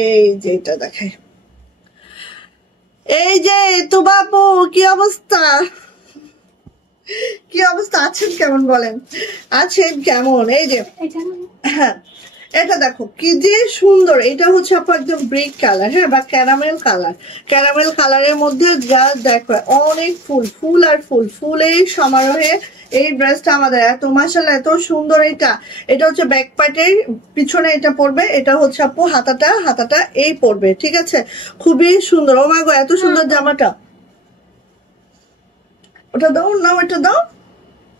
এই যে এটা দেখাই, এই যে তুবা আপু, কি অবস্থা? কি অবস্থা আছেন, কেমন বলেন, আছেন কেমন? এই যে হ্যাঁ, এটা দেখো কি যে সুন্দর, এটা হচ্ছে আপু একদম ব্রিক কালার, হ্যাঁ, বা ক্যারামেল কালার। ক্যারামেল কালারের মধ্যে যা দেখো অনেক ফুল ফুল আর ফুল, ফুলের সমারোহে এই ড্রেসটা আমাদের এত মাশাআল্লাহ এত সুন্দর। এটা হচ্ছে ব্যাক পার্টের পিছনে এটা পড়বে, এটা হচ্ছে আপু হাতাটা এই পড়বে, ঠিক আছে, খুবই সুন্দর। ও মা গো, এত সুন্দর জামাটা। ওটা দাও না, ওটা দাও,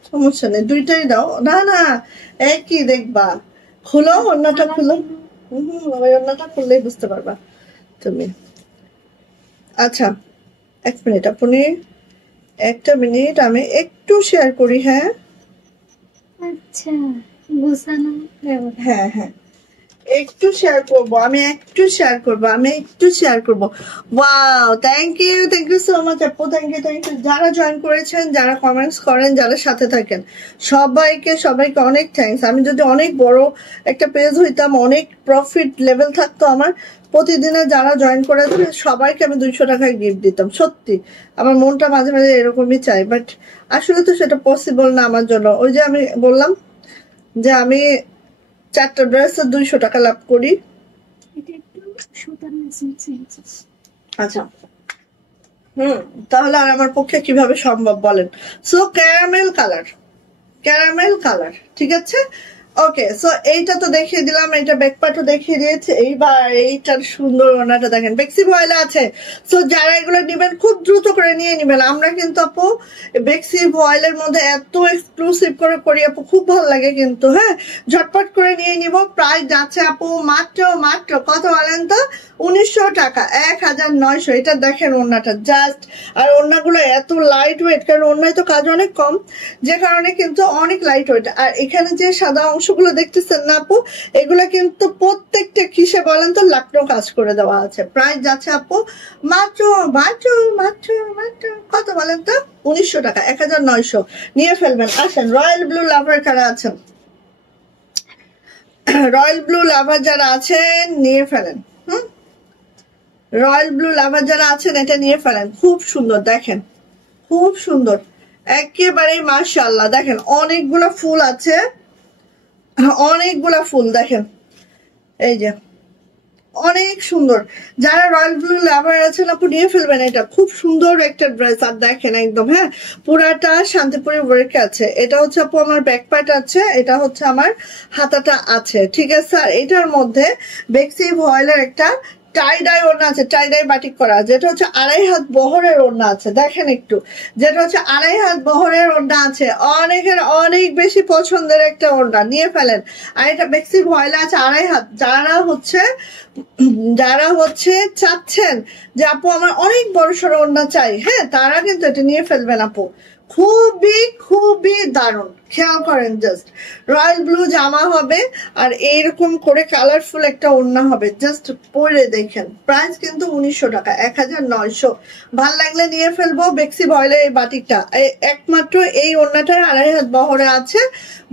সমস্যা নেই, দুইটাই দাও। না না, একই দেখবা, খুলো অন্যটা খুলো। ওই অন্যটা খুললেই বুঝতে পারবা তুমি। আচ্ছা, এক মিনিট আপনি, একটা মিনিট আমি একটু শেয়ার করি। হ্যাঁ আচ্ছা, গোছানো। হ্যাঁ হ্যাঁ, একটু শেয়ার করবো, আমি একটু শেয়ার করবো। Wow, thank you so much আপু, থ্যাংক ইউ। যারা জয়েন করেছেন, যারা কমেন্টস করেন, যারা সাথে থাকেন, সবাইকে অনেক থ্যাঙ্কস। আমি যদি অনেক বড় একটা পেজ হইতাম, অনেক প্রফিট লেভেল থাকতো আমার, প্রতিদিনে যারা জয়েন করেছে সবাইকে আমি 200 টাকায় গিফট দিতাম। সত্যি আমার মনটা মাঝে মাঝে এরকমই চাই, বাট আসলে তো সেটা পসিবল না আমার জন্য। ওই যে আমি বললাম যে আমি 4টা ড্রেসে 200 টাকা লাভ করি। আচ্ছা, তাহলে আর আমার পক্ষে কিভাবে সম্ভব বলেন? সো ক্যারামেল কালার, ঠিক আছে। ওকে, সো এইটা তো দেখিয়ে দিলাম, এইটা ব্যাকপার্টও দেখিয়ে দিয়েছে। এইবার এইটার সুন্দর ওনাটা দেখেন, বেক্সি ভয়েলে আছে। সো যারা এগুলো নেবেন খুব দ্রুত করে নিয়ে নেবেন। আমরা কিন্তু আপু বেক্সি ভয়েলের মধ্যে এত এক্সক্লুসিভ করে করি আপু, খুব ভালো লাগে কিন্তু। হ্যাঁ, ঝটপট করে নিয়ে নিব। প্রাইস যাচ্ছে আপু মাত্র কত বলেন তো? 1900 টাকা, 1900। এটা দেখেন ওড়নাটা জাস্ট, আর ওড়নাগুলো এত লাইট ওয়েট, কারণ ওড়নায় তো কাজ অনেক কম, যে কারণে কিন্তু অনেক লাইট ওয়েট। আর এখানে যে সাদা অংশগুলো দেখতেছেন না আপু, এগুলো কিন্তু প্রত্যেকটা কিসে বলেন তো? লাকনো কাজ করে দেওয়া আছে। প্রাইস যাচ্ছে আপু মাত্র কত বলেন তো? 1900 টাকা, 1900 নিয়ে ফেলবেন। আসেন, রয়্যাল ব্লু লাভার কারা আছেন? রয়্যাল ব্লু লাভার যারা আছেন নিয়ে ফেলেন। রয়্যাল ব্লু লাভার যারা আছেন এটা নিয়ে ফেলেন, খুব সুন্দর, দেখেন খুব সুন্দর, একেবারে মাশাআল্লাহ। দেখেন অনেকগুলা ফুল আছে, অনেকগুলা ফুল দেখেন, এই যে অনেক সুন্দর। যারা রয়্যাল ব্লু লাভার আছেন আপু নিয়ে ফেলবেন, এটা খুব সুন্দর একটা ড্রেস। আর দেখেন একদম হ্যাঁ পুরাটা শান্তিপুরি ওয়ার্ক আছে। এটা হচ্ছে আপু আমার ব্যাক পার্ট আছে, এটা হচ্ছে আমার হাতাটা আছে, ঠিক আছে। আর এটার মধ্যে বেক্সি ভয়েলের একটা টাই ডাই ওড়না আছে, টাই ডাই বাটিক করা, যেটা হচ্ছে 2.5 হাত বহরের ওড়না আছে। দেখেন একটু, যেটা হচ্ছে 2.5 হাত বহরের ওড়না আছে, অনেকের অনেক বেশি পছন্দের একটা ওড়না, নিয়ে ফেলেন। আর এটা বেক্সি ভয়েলে আছে 2.5 হাত। যারা হচ্ছে চাচ্ছেন যে আপু আমার অনেক বড় সড়ো ওড়না চাই, হ্যাঁ তারা কিন্তু এটা নিয়ে ফেলবেন আপু, খুবই খুবই দারুণ। খেয়াল করেন জাস্ট রয়্যাল ব্লু জামা হবে আর এইরকম করে কালারফুল একটা ওড়না হবে, জাস্ট পরে দেখেন। প্রাইস কিন্তু 1900 টাকা, 1900। ভাল লাগলে নিয়ে ফেলবো। বেক্সি ভয়েলের এই বাটিকটা একমাত্র এই ওড়নাটার 2.5 হাত বহরে আছে,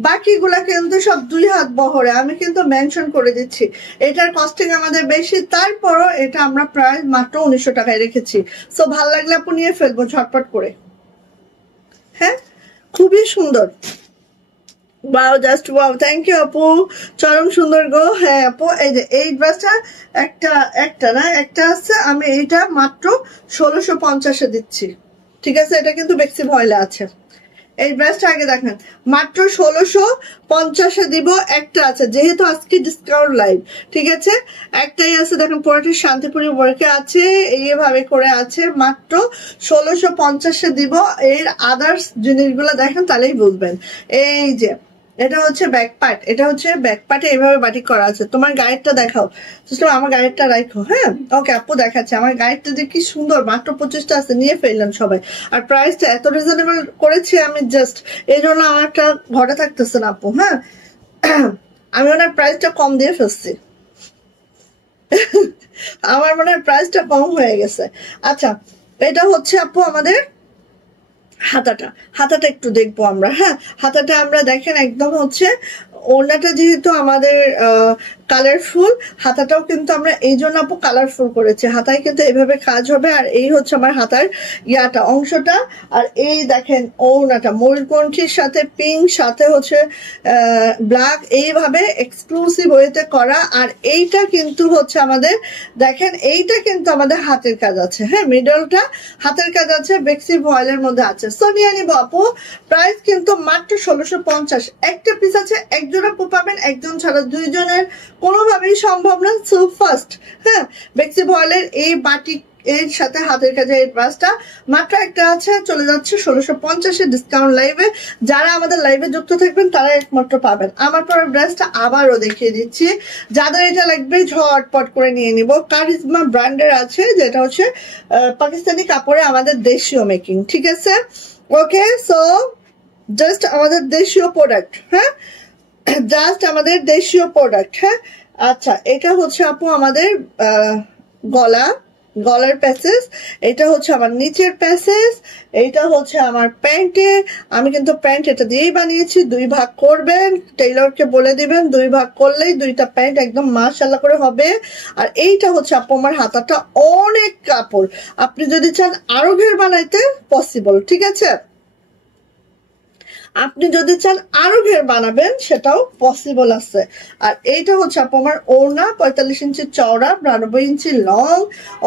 বাকিগুলা কিন্তু সব 2 হাত বহরে। আমি কিন্তু মেনশন করে দিচ্ছি, এটার কস্টিং আমাদের বেশি, তারপরও এটা আমরা প্রাইস মাত্র 1900 টাকায় রেখেছি। সো ভাল লাগলে আপু নিয়ে ফেলবো ঝটপট করে। হ্যাঁ খুবই সুন্দর, wow just wow, thank you আপু, চরম সুন্দর গো। হ্যাঁ আপু এই যে এই ড্রেসটা একটা আছে, আমি এইটা মাত্র 1650-এ দিচ্ছি, ঠিক আছে। এটা কিন্তু বেক্সি ভয়েলে আছে। এই ড্রেসটা আগে দেখেন, মাত্র 1650-এ দিব। একটা আছে, যেহেতু আজকে ডিসকাউন্ট লাইভ, ঠিক আছে, একটাই আছে। দেখেন পুরোটা শান্তিপুরি ওয়ার্কে আছে, এইভাবে করে আছে, মাত্র 1650-এ দিব। এর আদার্স জিনিসগুলো দেখেন তাহলেই বুঝবেন। এই যে এটা হচ্ছে ব্যাক পার্ট, এটা হচ্ছে ব্যাক পার্টে এইভাবে বাটিক করা আছে। তোমার গায়েরটা দেখাও, আমার গায়েরটা রাখো। হ্যাঁ ওকে আপু দেখাচ্ছে, আমার গায়েরটা যে কি সুন্দর, মাত্র 25টা আছে, নিয়ে ফেললাম সবাই। আর প্রাইসটা এত রিজনেবল করেছি আমি, জাস্ট এই জন্য আমার একটা ঘরে থাকতেছে না আপু। হ্যাঁ আমি ওনার প্রাইসটা কম দিয়ে ফেলছি, আমার মনে হয় প্রাইসটা কম হয়ে গেছে। আচ্ছা এটা হচ্ছে আপু আমাদের হাতাটা একটু দেখবো আমরা। হ্যাঁ হাতাটা আমরা দেখেন একদম হচ্ছে, ওড়নাটা যেহেতু আমাদের কালারফুল, হাতাটাও কিন্তু আমরা এই জন্য আপু কালারফুল করেছি। হাতায় কিন্তু এভাবে কাজ হবে। আর এই হচ্ছে আমার হাতার অংশটা। আর এই দেখেন ওড়নাটা ময়ূরকণ্ঠীর সাথে পিঙ্ক, সাথে হচ্ছে ব্ল্যাক, এইভাবে এক্সক্লুসিভ ওয়েতে করা। আর এইটা কিন্তু হচ্ছে আমাদের, দেখেন এইটা কিন্তু আমাদের হাতের কাজ আছে। হ্যাঁ মিডলটা হাতের কাজ আছে, বেক্সি ভয়েলের মধ্যে আছে। সো নিয়ে নিবো আপু, প্রাইস কিন্তু মাত্র 1650। একটা পিস আছে, একজন আপু পাবেন, একজন ছাড়া দুইজনের কোনোভাবেই সম্ভব না। সো ফার্স্ট হ্যাঁ বেক্সি ভয়েলের এই বাটিক এর সাথে হাতের কাজে এই ড্রেসটা মাত্র একটা আছে, চলে যাচ্ছে 1650-এ ডিসকাউন্ট লাইভে। যারা আমাদের লাইভে যুক্ত থাকবেন তারা একমাত্র পাবেন। আমার পরে ড্রেসটা আবারও দেখিয়ে দিচ্ছি, যাদের এটা লাগবে ঝটপট করে নিয়ে নিব। কারিজমা ব্র্যান্ডের আছে, যেটা হচ্ছে পাকিস্তানি কাপড়ে আমাদের দেশীয় মেকিং, ঠিক আছে। ওকে সো জাস্ট আমাদের দেশীয় প্রোডাক্ট, হ্যাঁ জাস্ট আমাদের দেশীয় প্রোডাক্ট। হ্যাঁ আচ্ছা এটা হচ্ছে আপু আমাদের গলার প্যাসেজ, এটা হচ্ছে আমার নিচের প্যাসেজ, এইটা হচ্ছে আমার প্যান্টে। আমি কিন্তু প্যান্ট এটা দিয়েই বানিয়েছি, 2 ভাগ করবেন, টেইলরকে বলে দিবেন 2 ভাগ করলেই 2টা প্যান্ট একদম মাশাআল্লাহ করে হবে। আর এইটা হচ্ছে আপু আমার হাতাটা, অনেক কাপড়, আপনি যদি চান আরো ঘের বানাইতে পসিবল, ঠিক আছে। আপনি যদি চান আরো ঘের বানাবেন সেটাও পসিবল আছে। আর এইটা হচ্ছে আপু আমার ওড়না, 45 ইঞ্চি চওড়া, 92 ইঞ্চি লং,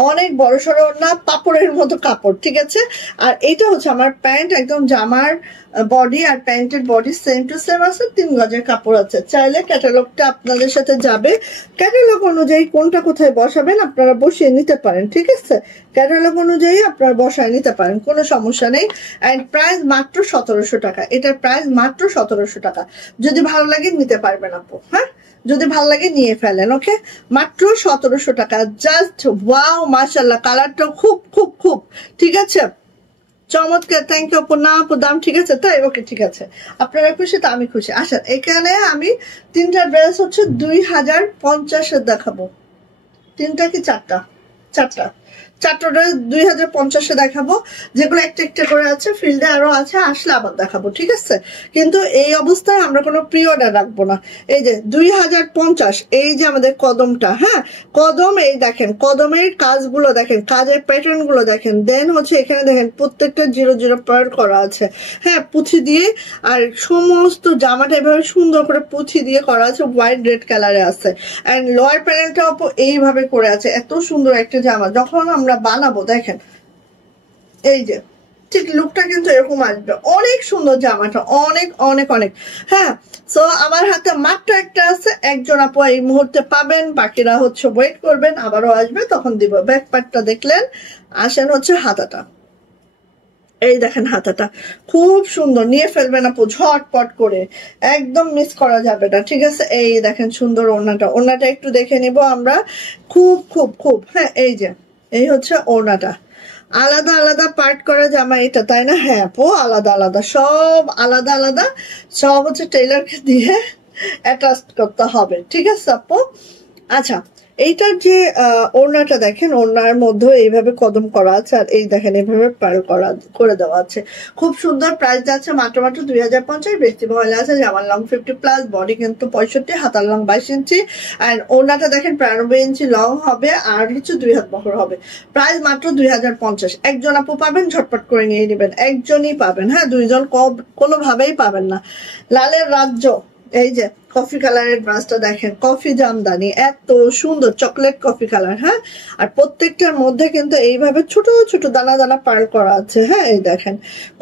অনেক বড় সড়ো ওড়না, পাপড়ের মতো কাপড়, ঠিক আছে। আর এইটা হচ্ছে আমার প্যান্ট, একদম জামার বডি আর প্যান্টের বডি সেম টু সেম আছে, 3 গজের কাপড় আছে। চাইলে ক্যাটালগটা আপনাদের সাথে যাবে, ক্যাটালগ অনুযায়ী কোনটা কোথায় বসাবেন আপনারা বসিয়ে নিতে পারেন, ঠিক আছে। ক্যাটালগ অনুযায়ী আপনারা বসায় নিতে পারেন, কোনো সমস্যা নেই। এন্ড প্রাইস মাত্র 1700 টাকা, এটার প্রাইস মাত্র 1700 টাকা। যদি ভালো লাগে নিতে পারবেন আপু, হ্যাঁ যদি ভালো লাগে নিয়ে ফেলেন। ওকে মাত্র 1700 টাকা, জাস্ট ওয়াও মাশাআল্লাহ, কালারটা খুব খুব খুব ঠিক আছে, চমৎকার। থ্যাংক ইউ আপু। না আপু দাম ঠিক আছে তাই, ওকে ঠিক আছে, আপনারা খুশি তো আমি খুশি। আচ্ছা এখানে আমি 3টা ড্রেস হচ্ছে 2050-এর দেখাবো। 3টা কি 4টা? 4টা। চারটা 2050-এ দেখাবো, যেগুলো একটা একটা করে আছে, ফিল্ডে আরো আছে, আসলে আবার দেখাবো, ঠিক আছে? কিন্তু এই অবস্থায় আমরা কোনো প্রি অর্ডার রাখবো না। এই যে 2050, এই যে আমাদের কদমটা, হ্যাঁ কদম, এই দেখেন কদমের কাজগুলো দেখেন, কাজের প্যাটার্ন গুলো দেখেন, দেন হচ্ছে এখানে দেখেন প্রত্যেকটা 00 পার করা আছে, হ্যাঁ পুঁথি দিয়ে, আর সমস্ত জামাটা এভাবে সুন্দর করে পুঁথি দিয়ে করা আছে, হোয়াইট রেড কালারে আছে। এন্ড লোয়ার প্যানেলটা এইভাবে করে আছে, এত সুন্দর একটা জামা। যখন আমরা বানাবো দেখেন এই যে ঠিক লুকটা কিন্তু এরকম আসবে, অনেক সুন্দর জামাটা, অনেক অনেক অনেক। হ্যাঁ সো আমার হাতে মাত্র একটা আছে, একজন আপু এই মুহূর্তে পাবেন, বাকিরা হচ্ছে ওয়েট করবেন, আবারও আসবে তখন দিব। ব্যাক পার্টটা দেখলেন, আসেন হচ্ছে হাতাটা, এই দেখেন হাতাটা খুব সুন্দর, নিয়ে ফেলবেন আপু ঝটপট করে, একদম মিস করা যাবে না, ঠিক আছে? এই দেখেন সুন্দর ওড়নাটা, ওড়নাটা একটু দেখে নিব আমরা, খুব খুব খুব, হ্যাঁ এই যে এই হচ্ছে ওড়নাটা। আলাদা আলাদা পার্ট করা জামা এটা, তাই না? হ্যাঁ আপু আলাদা আলাদা, সব আলাদা আলাদা, সব হচ্ছে টেইলারকে দিয়ে অ্যাটাচ করতে হবে, ঠিক আছে আপু? আচ্ছা এইটার যে ওড়নাটা দেখেন, ওড়নার মধ্যে এইভাবে কদম করা আছে, আর এই দেখেন এইভাবে পার্ল করে দেওয়া আছে, খুব সুন্দর। প্রাইস যাচ্ছে মাত্র 2050। বেশি মহলে আছে, জামার লং 50+, বডি কিন্তু 65, হাতার লং 22 ইঞ্চি, আর ওড়নাটা দেখেন 92 ইঞ্চি লং হবে, আর হচ্ছে 2 হাত বহর হবে। প্রাইস মাত্র 2050। একজন আপু পাবেন, ঝটপট করে নিয়ে নেবেন, একজনই পাবেন, হ্যাঁ দুইজন কোনোভাবেই পাবেন না। লালের রাজ্য, এই যে কফি কালারের ড্রেসটা দেখেন, কফি জামদানি, এত সুন্দর চকলেট কফি কালার, হ্যাঁ আর প্রত্যেকটার মধ্যে কিন্তু এইভাবে ছোট ছোট দানা দানা পার্ল করা আছে, হ্যাঁ এই দেখেন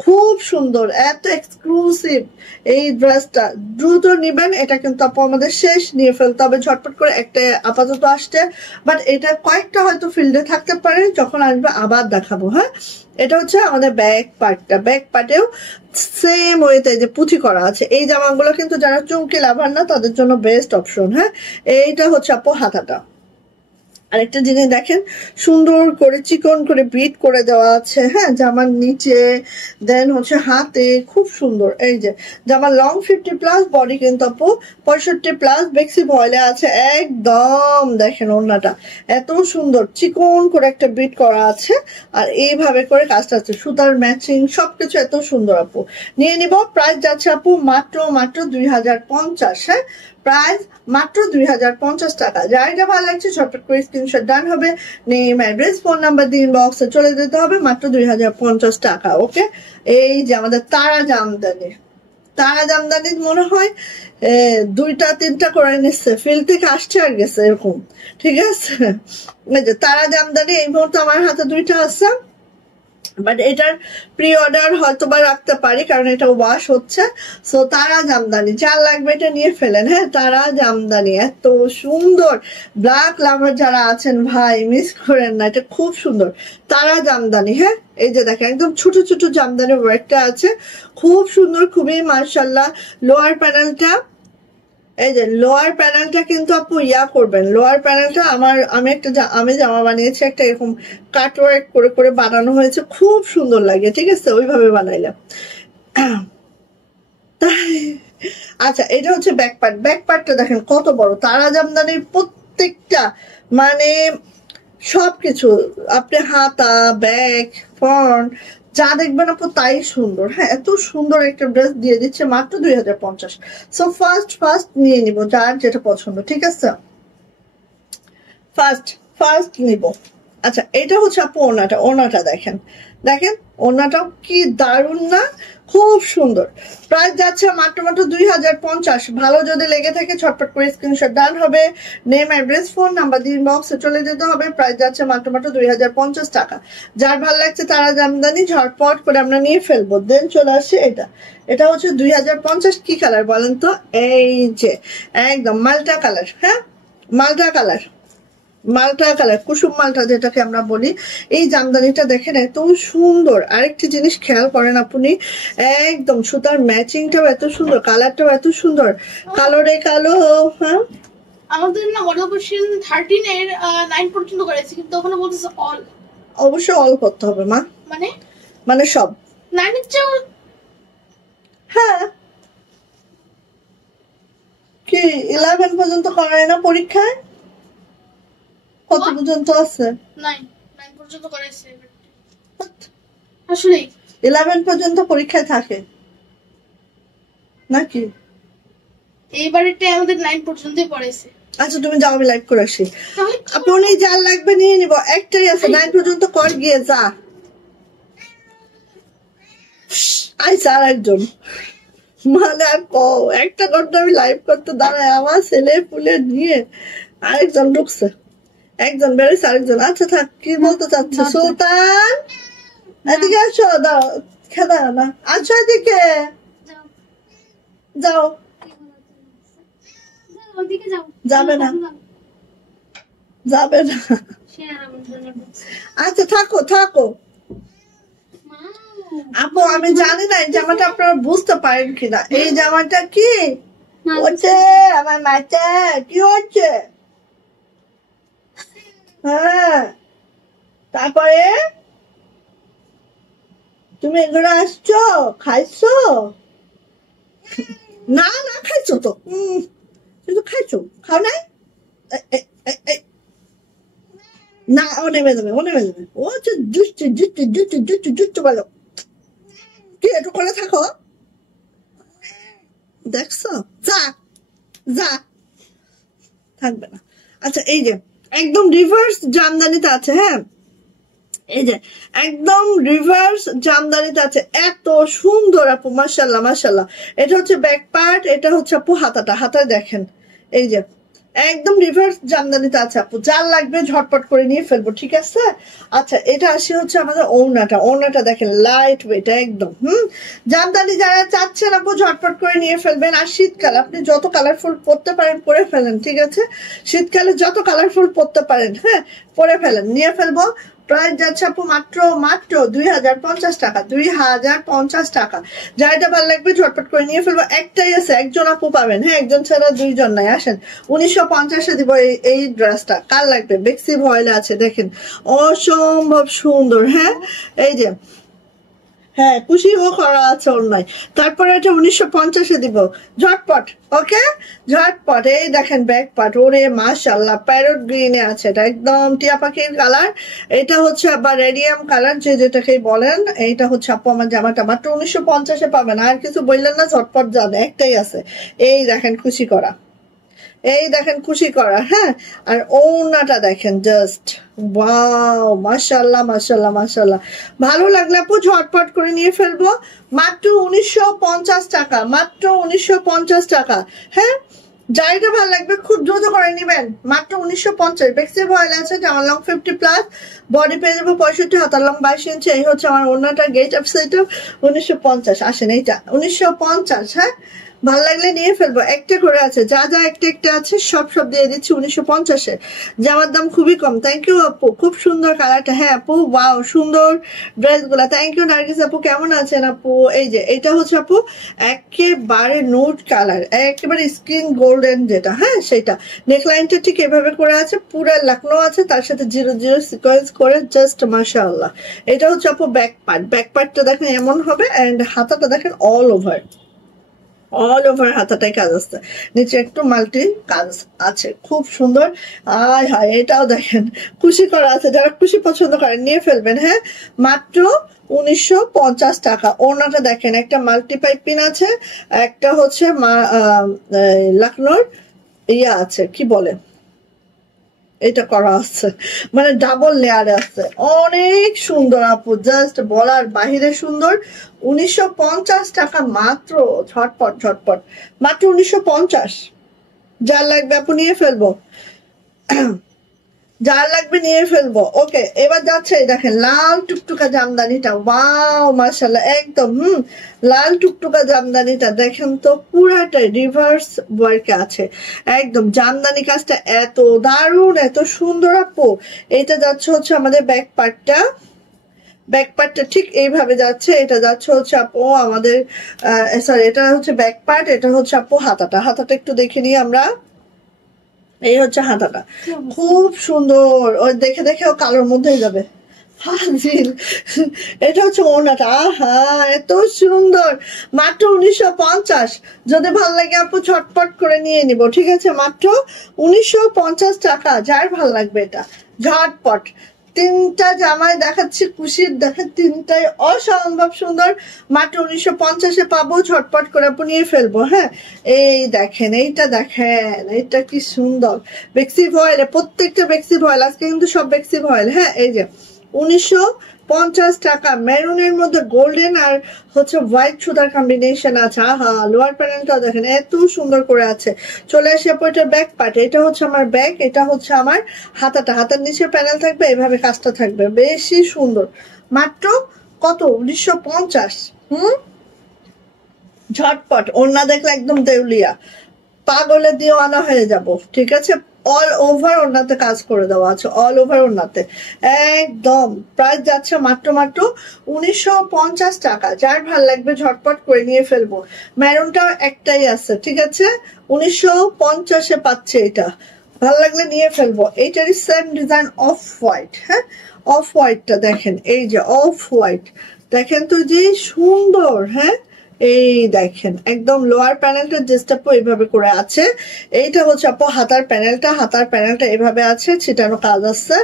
খুব সুন্দর, এত এক্সক্লুসিভ এই ড্রেসটা। দ্রুত নিবেন, এটা কিন্তু আপু আমাদের শেষ, নিয়ে ফেলতে হবে ঝটপট করে। একটা আপাতত আসছে, বাট এটা কয়েকটা হয়তো ফিল্ডে থাকতে পারে, যখন আসবে আবার দেখাবো, হ্যাঁ। এটা হচ্ছে আমাদের ব্যাক পার্টটা, ব্যাক পার্টেও সেম ওয়েতে যে পুঁথি করা আছে। এই জামাগুলো কিন্তু যারা চুমকি লাভার না তাদের জন্য বেস্ট অপশন, হ্যাঁ। এইটা হচ্ছে আপু হাতাটা, আরেকটা জিনিস দেখেন সুন্দর করে চিকন করে বিট করে দেওয়া আছে, হ্যাঁ জামার নিচে, দেন হচ্ছে হাতে, খুব সুন্দর। এই যে জামার লং 50+, বডি কিন্তু আপু 65+, বেক্সি ভয়েলে আছে একদম। দেখেন ওড়নাটা এত সুন্দর, চিকন করে একটা বিট করা আছে, আর এইভাবে করে কাজটা আছে, সুতার ম্যাচিং সবকিছু এত সুন্দর আপু। নিয়ে নিব, প্রাইস যাচ্ছে আপু মাত্র 2050, হ্যাঁ প্রাইস মাত্র 2050 টাকা। যার যা ভালো লাগছে ঝটপট করে স্ক্রিনশট ডান হবে, নেম অ্যাড্রেস ফোন নাম্বার দিয়ে ইনবক্সে চলে যেতে হবে, মাত্র 2050 টাকা। ওকে, এই যে আমাদের তারা জামদানি, তারা জামদানি মনে হয় 2টা 3টা করে নিচ্ছে, ফিল থেকে আসছে আর গেছে এরকম, ঠিক আছে? এই যে তারা জামদানি, এই মুহূর্তে আমার হাতে 2টা আছে, বাট এটার প্রি অর্ডার হয়তো বা রাখতে পারি, কারণ এটা ওয়াশ হচ্ছে। সো তারা জামদানি যার লাগবে এটা নিয়ে ফেলেন, হ্যাঁ তারা জামদানি এত সুন্দর, ব্ল্যাক লাভার যারা আছেন ভাই মিস করেন না, এটা খুব সুন্দর তারা জামদানি। হ্যাঁ এই যে দেখেন একদম ছোট ছোট জামদানি ওয়ার্কটা আছে, খুব সুন্দর, খুবই মার্শাল্লাহ। লোয়ার প্যানেলটা, এই যে লোয়ার প্যানেলটা কিন্তু আপু ইয়া করবেন, লোয়ার প্যানেলটা আমি জামা বানিয়েছি একটা, এরকম কাটওয়ার্ক করে করে বানানো হয়েছে, খুব সুন্দর লাগে, ঠিক আছে ওইভাবে বানাইলাম। আচ্ছা এটা হচ্ছে ব্যাক পার্ট, ব্যাক পার্টটা দেখেন কত বড়, তারা জামদানির প্রত্যেকটা মানে সবকিছু, আপনি হাতা ব্যাক ফ্রন্ট যা দেখবেন আপু তাই সুন্দর, হ্যাঁ এত সুন্দর একটা ড্রেস দিয়ে দিচ্ছে মাত্র 2050। সো ফার্স্ট নিয়ে নিব যার যেটা পছন্দ, ঠিক আছে ফার্স্ট নিব। আচ্ছা এটা হচ্ছে আপু ওড়নাটা, ওড়নাটা দেখেন, দেখেন ওড়নাটাও কি দারুণ না, খুব সুন্দর। প্রাইস যাচ্ছে মাত্র 2050। ভালো যদি লেগে থাকে ছটপট করে স্ক্রিনশট ডান হবে, নেম অ্যাড্রেস ফোন নাম্বার দিয়ে ইনবক্সে চলে যেতে হবে। প্রাইস যাচ্ছে মাত্র 2050 টাকা। যার ভালো লাগছে তারা জামদানি ঝটপট করে আমরা নিয়ে ফেলবো। দেন চলে আসছে এটা, এটা হচ্ছে 2050। কি কালার বলেন তো? এই যে একদম মাল্টা কালার, হ্যাঁ মাল্টা কালার, মালটা কালার, কুসুম মালটা যেটাকে আমরা বলি। এই জামদানিটা দেখেন এত সুন্দর। আরেকটি জিনিস খেয়াল করেন আপনি, একদম সুতার ম্যাচিংটাও এত সুন্দর, কালারটাও এত সুন্দর, কালোরে কালো। হ্যাঁ আমাদের না মডেল কোশ্চেন 13 এর 9 পর্যন্ত করেছি, কিন্তু ওখানে বলতেছে অল। অবশ্যই অল করতে হবে মা, মানে সব 9 এর চেয়ে। হ্যাঁ কি 11 পর্যন্ত করায় না পরীক্ষায়? কত পর্যন্ত আছে? 9 পর্যন্ত পর্যন্ত করেছে আসলেই 11 পর্যন্ত পরীক্ষায় থাকে নাকি? এইবারেরটাই আমাদের 9 পর্যন্তই পড়াইছে। আচ্ছা তুমি যাও, আমি লাইভ করে আসি। আপনি যার লাগবে নিয়ে নিব, একটাই আছে 9 পর্যন্ত কর, গিয়ে যা। আইসা আর একজন মানে আর একটা ঘন্টা আমি লাইভ করতে দাঁড়ায়, আমার ছেলে পুলে নিয়ে আরেকজন ঢুকছে, একজন বেরোচ্ছে আরেকজন। আচ্ছা থাক, কি বলতে চাচ্ছে? সুলতান এদিকে আসো, দাও খেদা না, আসো এদিকে যাও। যাবে না, যাবে না। আচ্ছা থাকো থাকো। আপু আমি জানি না এই জামাটা আপনারা বুঝতে পারেন কিনা, এই জামাটা কি হচ্ছে আমার মাথা কি হচ্ছে? হ্যাঁ, তারপরে তুমি এগুলো আসছো, খাইছো? না না খাইছো তো, কিন্তু খাইছো, খাও নাই? না ও নেমে যাবে, ও নেমে যাবে, ও হচ্ছে দুষ্টু দুষ্টু দুষ্টু দুষ্টু দুষ্টু বলো। কি একটু করে থাকো, দেখছো? যা যা, থাকবে না। আচ্ছা এই যে একদম রিভার্স জামদানিতে আছে, হ্যাঁ এই যে একদম রিভার্স জামদানিতে আছে, এত সুন্দর আপু, মাশাল্লাহ মাশাল্লাহ। এটা হচ্ছে ব্যাক পার্ট, এটা হচ্ছে আপু হাতাটা, হাতায় দেখেন এই যে একদম রিভার্স জামদানিতে আছে আপু, যার লাগবে ঝটপট করে নিয়ে ফেলবো, ঠিক আছে? আচ্ছা এটা আসি হচ্ছে আমাদের ওড়নাটা, ওড়নাটা দেখেন লাইট ওয়েট একদম। জামদানি যারা চাচ্ছেন আপু ঝটপট করে নিয়ে ফেলবেন। আর শীতকাল আপনি যত কালারফুল পরতে পারেন পরে ফেলেন, ঠিক আছে? শীতকালে যত কালারফুল পরতে পারেন, হ্যাঁ পরে ফেলেন, নিয়ে ফেলবো। প্রাইস যাচ্ছে আপু মাত্র মাত্র 2050 টাকা, 2050 টাকা। যার এটা ভালো লাগবে ঝটপট করে নিয়ে ফেলবো, একটাই আছে, একজন আপু পাবেন, হ্যাঁ একজন ছাড়া দুইজন নাই। আসেন 1950-এ দিব এই ড্রেসটা, কার লাগবে? বেক্সি ভয়েলে আছে, দেখেন অসম্ভব সুন্দর। হ্যাঁ এই যে হ্যাঁ খুশিও করা আছে অন্যায়। তারপরে এটা 1950-এ দিব, ঝটপট ওকে ঝটপট। এই দেখেন ব্যাক পার্ট, ওরে মাশাআল্লাহ প্যারট গ্রিনে আছে, এটা একদম টিয়া পাখির কালার। এটা হচ্ছে আবার রেডিয়াম কালার, যে যেটাকেই বলেন। এইটা হচ্ছে আপু আমার জামাটা মাত্র 1950-এ পাবেন। আর কিছু বললেন না, ঝটপট যান, একটাই আছে। এই দেখেন খুশি করা, এই দেখেন খুশি করা, হ্যাঁ। আর ওড়নাটা দেখেন জাস্ট ওয়াও, মাশাআল্লাহ মাশাআল্লাহ মাশাআল্লাহ। ভালো লাগলে আপু ঝটপট করে নিয়ে ফেলবো, মাত্র 1950 টাকা, মাত্র 1950 টাকা। হ্যাঁ যার এটা ভালো লাগবে খুব দ্রুত করে নিবেন, মাত্র 1950। বেক্সি ভয়েল আছে, আমার লং 50+, বডি পেয়ে যাবো 65, হাতার লং 22 ইঞ্চি। এই হচ্ছে আমার ওড়নাটা, গেট আপ সেট 1950। আসেন এইটা 1950, হ্যাঁ ভালো লাগলে নিয়ে ফেলবো, একটা করে আছে, যা যা একটা একটা আছে সব দিয়ে দিচ্ছি 1950-এ। জামার দাম খুবই কম। থ্যাংক ইউ আপু, খুব সুন্দর কালারটা। হ্যাঁ আপু ওয়াও সুন্দর ড্রেস গুলা, থ্যাংক ইউ নার্গিস আপু, কেমন আছেন আপু? এই যে এটা হচ্ছে আপু একেবারে নোট কালার, একেবারে স্কিন গোল্ডেন যেটা, হ্যাঁ সেটা। নেকলাইনটা ঠিক এভাবে করে আছে, পুরো লাকনো আছে, তার সাথে 0 0 সিকোয়েন্স করে, জাস্ট মাশাআল্লাহ। এটা হচ্ছে আপু ব্যাক পার্ট, ব্যাক পার্টটা দেখেন এমন হবে, এন্ড হাতাটা দেখেন অল ওভার হাতাটাই কাজ আছে, নিচে একটু মাল্টি কাজ আছে, খুব সুন্দর। আয় হায় এটাও দেখেন খুশি করা আছে, যারা খুশি পছন্দ করেন নিয়ে ফেলবেন, হ্যাঁ মাত্র 1950 টাকা। ওড়নাটা দেখেন একটা মাল্টি পাইপিং আছে, একটা হচ্ছে লখনৌর ইয়া আছে, কি বলে এটা করা আছে, মানে ডাবল লেয়ারে আছে, অনেক সুন্দর আপু, জাস্ট বলার বাহিরে সুন্দর। 1950 টাকা মাত্র, ঝটপট ঝটপট মাত্র 1950। যার লাগবে আপু নিয়ে ফেলবো, যার লাগবে নিয়ে ফেলবো। ওকে এবার যাচ্ছে দেখেন লাল টুকটুকা জামদানিটা, ওয়াও মাশাআল্লাহ একদম লাল টুকটুকা জামদানিটা দেখেন তো, পুরাটা রিভার্স ওয়ার্কে আছে, একদম জামদানি কাজটা এত দারুণ এত সুন্দর আপু। এটা যাচ্ছে হচ্ছে আমাদের ব্যাক পার্টটা ঠিক এইভাবে যাচ্ছে, এটা যাচ্ছে হচ্ছে আপু আমাদের সরি এটা হচ্ছে ব্যাক পার্ট, এটা হচ্ছে আপু হাতাটা একটু দেখে নিই আমরা। এই হচ্ছে হাতাটা, খুব সুন্দর, ওই দেখে দেখে ও কালোর মধ্যেই যাবে হাজির। এটা হচ্ছে ওড়নাটা, আহা এত সুন্দর, মাত্র 1950। যদি ভাল লাগে আপু ছটপট করে নিয়ে নিব, ঠিক আছে? মাত্র 1950 টাকা, যার ভাল লাগবে এটা ঝটপট তিনটা জামাই দেখাচ্ছি, কুশির দেখেন তিনটাই অসম্ভব সুন্দর। মাত্র 1950-এ পাবো, ঝটপট করে আপু নিয়ে ফেলবো। হ্যাঁ, এই দেখেন, এইটা দেখেন, এইটা কি সুন্দর। বেক্সি ভয়েল, প্রত্যেকটা বেক্সি ভয়েল, আজকে কিন্তু সব বেক্সি ভয়েল। হ্যাঁ, এই যে 1950 টাকা, মেরুনের মধ্যে গোল্ডেন আর হচ্ছে হোয়াইট সুতার কম্বিনেশন আছে। আহা, লোয়ার প্যানেলটা দেখেন এত সুন্দর করে আছে। চলে আসে আপু এটার ব্যাক পার্ট, এটা হচ্ছে আমার ব্যাক, এটা হচ্ছে আমার হাতাটা, হাতার নিচে প্যানেল থাকবে, এইভাবে কাজটা থাকবে, বেশি সুন্দর। মাত্র কত? 1950। ঝটপট, ওড়না দেখলে একদম দেউলিয়া, পাগলে দিয়ে আনা হয়ে যাব। ঠিক আছে, অল ওভার ওড়নাতে কাজ করে দেওয়া আছে, অল ওভার ওড়নাতে একদম। প্রাইস যাচ্ছে মাত্র 1950 টাকা। যার ভাল লাগবে ঝটপট করে নিয়ে ফেলবো। মেরুনটাও একটাই আছে, ঠিক আছে, 1950-এ পাচ্ছে এটা। ভাল লাগলে নিয়ে ফেলবো। এইটারই সেম ডিজাইন অফ হোয়াইট। হ্যাঁ, অফ হোয়াইটটা দেখেন, এই যে অফ হোয়াইট দেখেন তো যে সুন্দর। হ্যাঁ, এই দেখেন একদম লোয়ার প্যানেলটা ডিস্টার্ব এইভাবে করে আছে। এইটা হচ্ছে আপু হাতার প্যানেলটা, হাতার প্যানেলটা এভাবে আছে, ছিটানো কাজ আছে।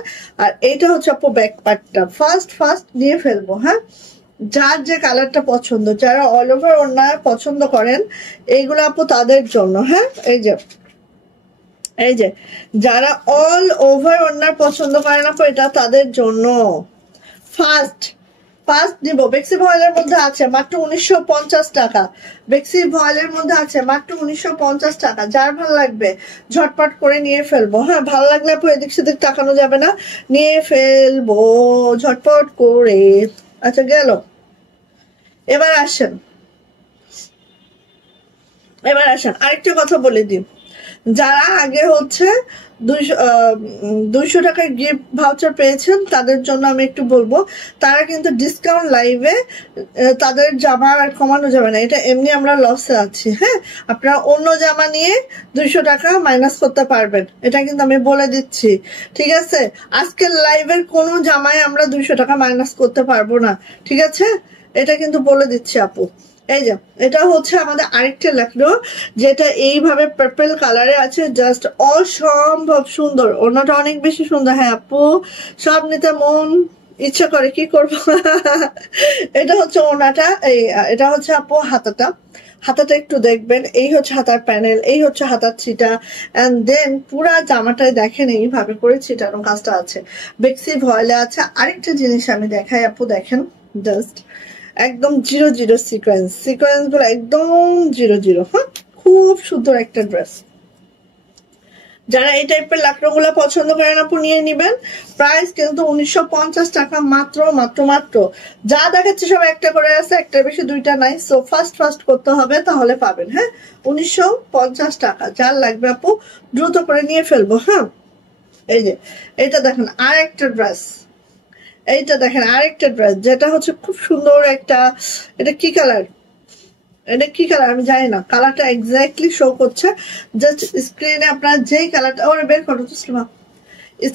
আর এইটা হচ্ছে আপু ব্যাক পার্টটা। ফার্স্ট নিয়ে ফেলবো। হ্যাঁ, যার যে কালারটা পছন্দ, যারা অল ওভার ওড়না পছন্দ করেন, এইগুলো আপু তাদের জন্য। হ্যাঁ, এই যে যারা অল ওভার ওড়নার পছন্দ করেন আপু, এটা তাদের জন্য। ফার্স্ট দিব। বেক্সি ভয়েলের মধ্যে আছে মাত্র 1950 টাকা। বেক্সি ভয়েলের মধ্যে আছে মাত্র 1950 টাকা। যার ভালো লাগবে ঝটপট করে নিয়ে ফেলবো। হ্যাঁ, ভালো লাগলে আপু এদিক সেদিক তাকানো যাবে না, নিয়ে ফেলবো ঝটপট করে। আচ্ছা গেল, এবার আসেন আরেকটা কথা বলে দিই। যারা আগে হচ্ছে 200 টাকার গিফট ভাউচার পেয়েছেন, তাদের জন্য আমি একটু বলবো, তারা কিন্তু ডিসকাউন্ট লাইভে তাদের জামা আর কমানো যাবে না, এটা এমনি আমরা লসে আছি। হ্যাঁ, আপনারা অন্য জামা নিয়ে 200 টাকা মাইনাস করতে পারবেন, এটা কিন্তু আমি বলে দিচ্ছি। ঠিক আছে, আজকের লাইভের কোনো জামায় আমরা 200 টাকা মাইনাস করতে পারবো না। ঠিক আছে, এটা কিন্তু বলে দিচ্ছি আপু। এই যে এটা হচ্ছে আমাদের আরেকটা লেখনো, যেটা এইভাবে পার্পল কালারে আছে, জাস্ট অসম্ভব সুন্দর। ওড়নাটা অনেক বেশি সুন্দর। হ্যাঁ আপু, সব নিতে মন ইচ্ছা করে, কি করবো। এটা হচ্ছে ওড়নাটা, এটা হচ্ছে আপু হাতাটা একটু দেখবেন। এই হচ্ছে হাতার প্যানেল, এই হচ্ছে হাতার ছিটা, এন্ড দেন পুরা জামাটায় দেখেন এইভাবে করে ছিটানো কাজটা আছে, বেক্সি ভয়েলে আছে। আরেকটা জিনিস আমি দেখাই আপু, দেখেন জাস্ট একদম 0 সিকোয়েন্স গুলো একদম 0। হ্যাঁ, খুব সুন্দর একটা ড্রেস। যারা এই টাইপের লাকড়ো গুলা পছন্দ করেন আপু নিয়ে নিবেন। প্রাইস কিন্তু 1950 টাকা মাত্র। যা দেখাচ্ছে সব একটা করে আছে, একটার বেশি দুইটা নাই। সো ফার্স্ট করতে হবে, তাহলে পাবেন। হ্যাঁ, 1950 টাকা। যার লাগবে আপু দ্রুত করে নিয়ে ফেলবো। হ্যাঁ, এই যে এটা দেখেন আরেকটা ড্রেস, যেটা হচ্ছে খুব সুন্দর একটা। এটা কি কালার আমি জানি না, কালারটা এক্স্যাক্টলি শো করছে। জাস্ট স্ক্রিনে আপনারা যেই কালারটা, ওরে বের করো তো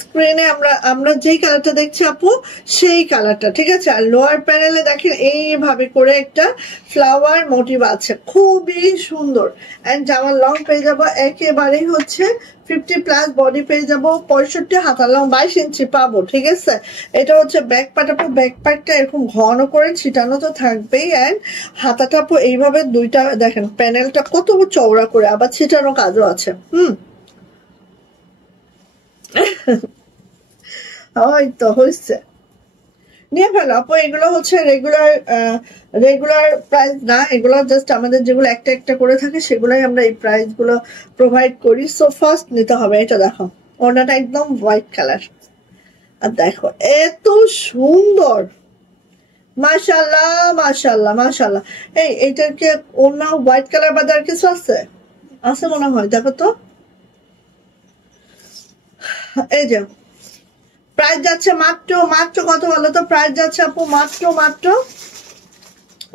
স্ক্রিনে আমরা যেই কালারটা দেখছি আপু, সেই কালারটা। ঠিক আছে, আর লোয়ার প্যানেলে দেখেন এইভাবে করে একটা ফ্লাওয়ার মোটিভ আছে, খুবই সুন্দর। এন্ড জামার লং পেয়ে যাবো একেবারেই হচ্ছে 50+ বডি পেয়ে যাবো, 65 হাতা লং 22 ইঞ্চি পাবো। ঠিক আছে, এটা হচ্ছে ব্যাক পার্ট আপু। ব্যাক পার্টটা এরকম ঘন করে ছিটানো তো থাকবেই, এন্ড হাতাটা আপু এইভাবে দুইটা দেখেন, প্যানেলটা কত চওড়া করে, আবার ছিটানো কাজও আছে। ওই তো হয়েছে, নিয়ে ফেলো আপু। এগুলো হচ্ছে রেগুলার প্রাইস না, এগুলো জাস্ট আমাদের যেগুলো একটা করে থাকে, সেগুলোই আমরা এই প্রাইস গুলো প্রোভাইড করি। সো ফার্স্ট নিতে হবে। এটা দেখো, ওড়নাটা একদম হোয়াইট কালার, আর দেখো এত সুন্দর, মাশাআল্লাহ। এইটার কি ওড়না হোয়াইট কালার বাদে আর কিছু আছে মনে হয়, দেখো তো। এই যে প্রাইস যাচ্ছে মাত্র কত বলো তো? প্রাইস যাচ্ছে আপু মাত্র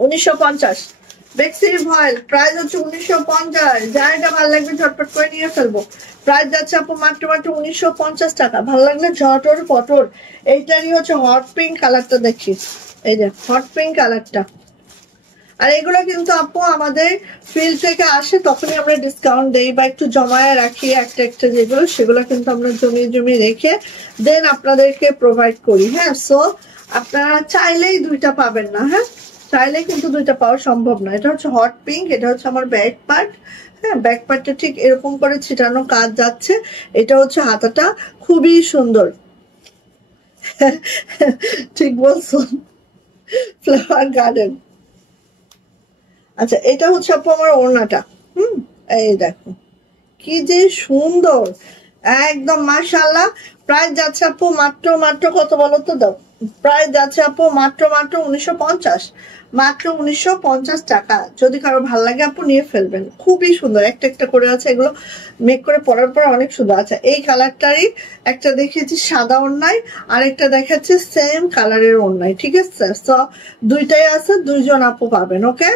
1950। বেক্সি ভয়েল প্রাইস হচ্ছে 1950। যা এটা ভালো লাগবে ঝটপট করে নিয়ে ফেলবো। প্রাইস যাচ্ছে আপু মাত্র 1950 টাকা। ভালো লাগলে ঝটর পটর। এইটারই হচ্ছে হট পিঙ্ক কালারটা দেখি, এই যে হট পিঙ্ক কালারটা। আর এগুলো কিন্তু আপু আমাদের ফিল্ড থেকে আসে, তখনই আমরা ডিসকাউন্ট দেই বা একটু জমায়ে রাখি একটা একটা যেগুলো, সেগুলো কিন্তু আমরা জমিয়ে রেখে দেন আপনাদেরকে প্রোভাইড করি। হ্যাঁ, সো আপনারা চাইলেই দুইটা পাবেন না। হ্যাঁ, চাইলেই কিন্তু দুইটা পাওয়া সম্ভব না। এটা হচ্ছে হট পিঙ্ক, এটা হচ্ছে আমার ব্যাক পার্ট। হ্যাঁ, ব্যাক পার্টটা ঠিক এরকম করে ছিটানো কাজ যাচ্ছে। এটা হচ্ছে হাতাটা, খুবই সুন্দর। ঠিক বলছো, ফ্লাওয়ার গার্ডেন। আচ্ছা, এটা হচ্ছে আপু আমার ওড়নাটা। এই দেখো কি যে সুন্দর, একদম মাশাআল্লাহ। প্রাইস যাচ্ছে আপু মাত্র কত বলো তো, দাও। প্রাইস যাচ্ছে আপু মাত্র 1950, মাত্র 1950 টাকা। যদি কারো ভালো লাগে আপু নিয়ে ফেলবেন, খুবই সুন্দর, একটা একটা করে আছে। এগুলো মেক করে পরার পর অনেক সুন্দর। আচ্ছা, এই কালারটারই একটা দেখিয়েছি সাদা ওড়নায়, আরেকটা দেখাচ্ছি সেম কালারের ওড়নায়। ঠিক আছে, তো দুইটাই আছে, দুইজন আপু পাবেন। ওকে,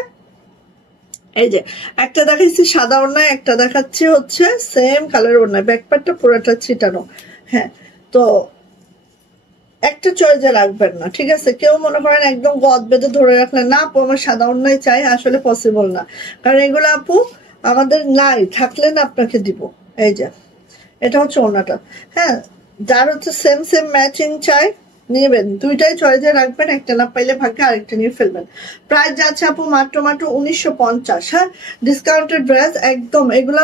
এই যে একটা দেখাচ্ছি সাদা ওড়নায়, একটা দেখাচ্ছি হচ্ছে সেম কালার ওড়নায়, ব্যাকপার্টটা পুরোটা ছিটানো। হ্যাঁ, তো একটা চয়েসে রাখবেন না। ঠিক আছে, কেউ মনে করেন একদম গদ বেঁধে ধরে রাখলেন না আপু আমার সাদা ওড়নায় চাই, আসলে পসিবল না, কারণ এগুলো আপু আমাদের নাই, থাকলে না আপনাকে দিব। এই যে এটা হচ্ছে ওড়নাটা। হ্যাঁ, যার হচ্ছে সেম ম্যাচিং চাই নেবেন, দুইটাই চয়েসে রাখবেন, একটা না পাইলে ভাগ্যে আরেকটা নিয়ে ফেলবেন। প্রাইস যাচ্ছে আপু মাত্র 1950। হ্যাঁ, ডিসকাউন্টেড ড্রেস একদম। এগুলো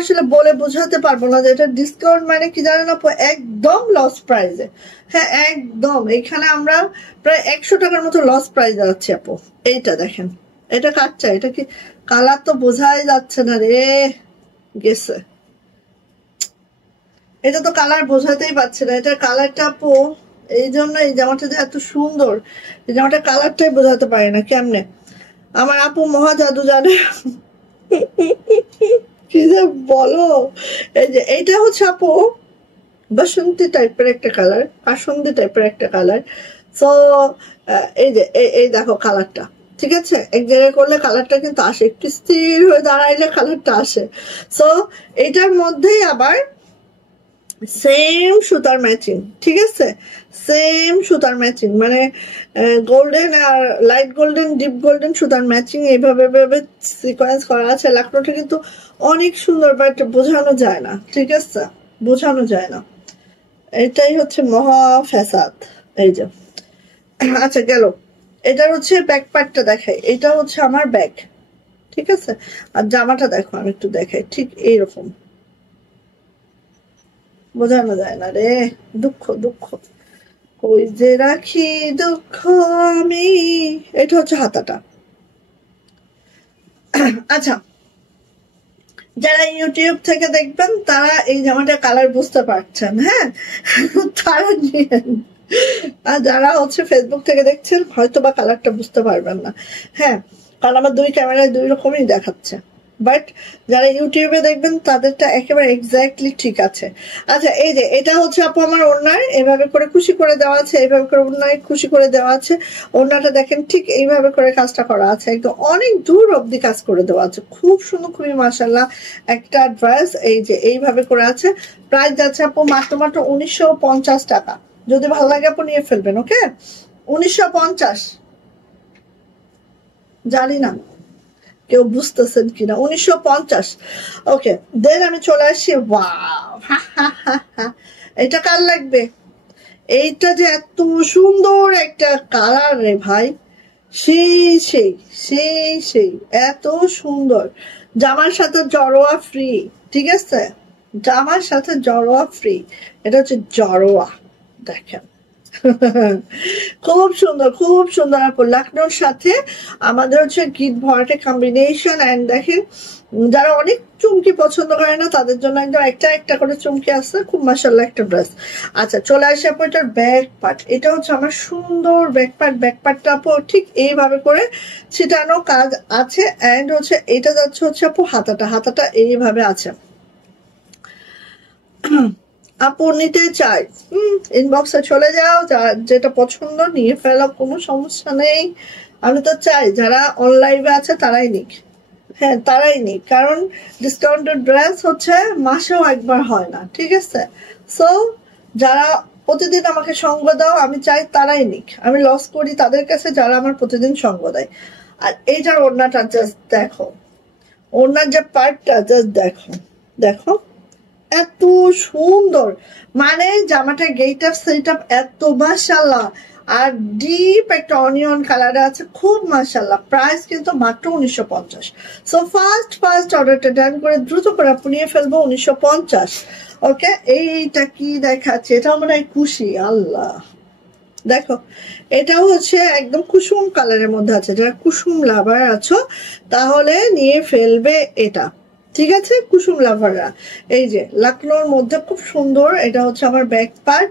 আসলে বলে বোঝাতে পারবো না যে এটা ডিসকাউন্ট মানে কি জানেন আপু, একদম লস প্রাইসে। হ্যাঁ, একদম। এখানে আমরা প্রায় 100 টাকার মতো লস প্রাইস আছে আপু। এইটা দেখেন, এটা কাটছে, এটা কি কালার তো বোঝাই যাচ্ছে না রে, গেছে। এটা তো কালার বোঝাতেই পারছে না, এটা কালারটা আপু, এই জন্য এই জামাটা যে এত সুন্দর, এই জামাটা কালারটাই বোঝাতে পারে না কেমনে। আমার আপু মহা জাদু জানে, কি যে বলো। এই যে এইটা হচ্ছে আপু বাসন্তী টাইপের একটা কালার, আসন্দি টাইপের একটা কালার। সো এই যে এই দেখো কালারটা, ঠিক আছে, এক জায়গায় করলে কালারটা কিন্তু আসে, একটু স্থির হয়ে দাঁড়াইলে কালারটা আসে। সো এইটার মধ্যেই আবার সেম সুতার ম্যাচিং। ঠিক আছে, সেম সুতার ম্যাচিং, মানে গোল্ডেন আর লাইট গোল্ডেন, ডিপ গোল্ডেন সুতার ম্যাচিং এইভাবে সিকোয়েন্স করা আছে। লাকড়োটা কিন্তু অনেক সুন্দর, বাট বোঝানো যায় না। ঠিক আছে, বোঝানো যায় না, এটাই হচ্ছে মহা ফ্যাসাদ। এই যে আচ্ছা গেল, এটার হচ্ছে ব্যাক পার্টটা দেখাই, এটা হচ্ছে আমার ব্যাগ। ঠিক আছে, আর জামাটা দেখো, আমি একটু দেখাই, ঠিক এইরকম, বোঝানো যায় না রে, দুঃখ ওই যে রাখি দুঃখ আমি। এটা হচ্ছে হাতাটা। আচ্ছা, যারা ইউটিউব থেকে দেখবেন তারা এই জামাটা কালার বুঝতে পারছেন। হ্যাঁ, তারা নিয়েন, আর যারা হচ্ছে ফেসবুক থেকে দেখছেন হয়তো বা কালারটা বুঝতে পারবেন না। হ্যাঁ, কারণ আমার দুই ক্যামেরায় দুই রকমই দেখাচ্ছে, বাট যারা ইউটিউবে দেখবেন তাদেরটা একেবারে এক্স্যাক্টলি ঠিক আছে। আচ্ছা, এই যে এটা হচ্ছে আপু আমার ওড়নায় এভাবে করে খুশি করে দেওয়া আছে, এইভাবে করে ওড়নায় খুশি করে দেওয়া আছে। ওড়নাটা দেখেন ঠিক এইভাবে করে কাজটা করা আছে, একদম অনেক দূর অব্দি কাজ করে দেওয়া আছে, খুব সুন্দর, খুবই মাশাআল্লাহ একটা ড্রেস। এই যে এইভাবে করে আছে। প্রাইস যাচ্ছে আপু মাত্র 1950 টাকা। যদি ভালো লাগে আপু নিয়ে ফেলবেন। ওকে, 1950, জানি না কেউ বুঝতেছেন কিনা, 1950। ওকে, দেন আমি চলে আসি। ওয়াও, এটা কার লাগবে? এইটা যে এত সুন্দর একটা কালার রে ভাই, সেই এত সুন্দর। জামার সাথে জড়োয়া ফ্রি। ঠিক আছে, জামার সাথে জড়োয়া ফ্রি। এটা হচ্ছে জড়োয়া, দেখেন খুব সুন্দর আপু। লাকনোর সাথে আমাদের হচ্ছে গিট ভরাটে কম্বিনেশন। এন্ড দেখেন, যারা অনেক চুমকি পছন্দ করে না তাদের জন্য একদম একটা করে চুমকি আছে, খুব মাশাআল্লাহ একটা ড্রেস। আচ্ছা, চলে আসে আপু এটার ব্যাক পার্ট। এটা হচ্ছে আমার সুন্দর ব্যাক পার্টটা আপু ঠিক এইভাবে করে ছিটানো কাজ আছে। এন্ড হচ্ছে এটা যাচ্ছে হচ্ছে আপু হাতাটা এইভাবে আছে। আপু নিতে চাই, ইনবক্সে চলে যাও, যেটা পছন্দ নিয়ে ফেলা, কোনো সমস্যা নেই। আমি তো চাই যারা অনলাইনে আছে তারাই নিক। হ্যাঁ, তারাই নিক, কারণ ডিসকাউন্টেড ড্রেস হচ্ছে মাসেও একবার হয় না। ঠিক আছে, সো যারা প্রতিদিন আমাকে সঙ্গ দাও, আমি চাই তারাই নিক। আমি লস করি তাদের কাছে যারা আমার প্রতিদিন সঙ্গ দেয়। আর এইটার ওড়নাটা জাস্ট দেখো, ওড়নার যে পার্টটা জাস্ট দেখো, দেখো এত সুন্দর, মানে জামাটা গেট আপ সেট আপ এত মাশাআল্লাহ। আর ডিপ একটা অনিয়ন কালার আছে, খুব মাশাআল্লাহ। প্রাইস কিন্তু মাত্র 1950। সো ফার্স্ট অর্ডারটা ডান করে দ্রুত করে আপনি নিয়ে ফেলবো 1950। ওকে, এইটা কি দেখাচ্ছে, এটা মনে হয় খুশি, আল্লাহ দেখো এটাও হচ্ছে একদম কুসুম কালারের মধ্যে আছে, যারা কুসুম লাভার আছো তাহলে নিয়ে ফেলবে এটা, ঠিক আছে? কুসুম লাভাররা এই যে লাকনোর মধ্যে খুব সুন্দর। এটা হচ্ছে আমার ব্যাক পার্ট,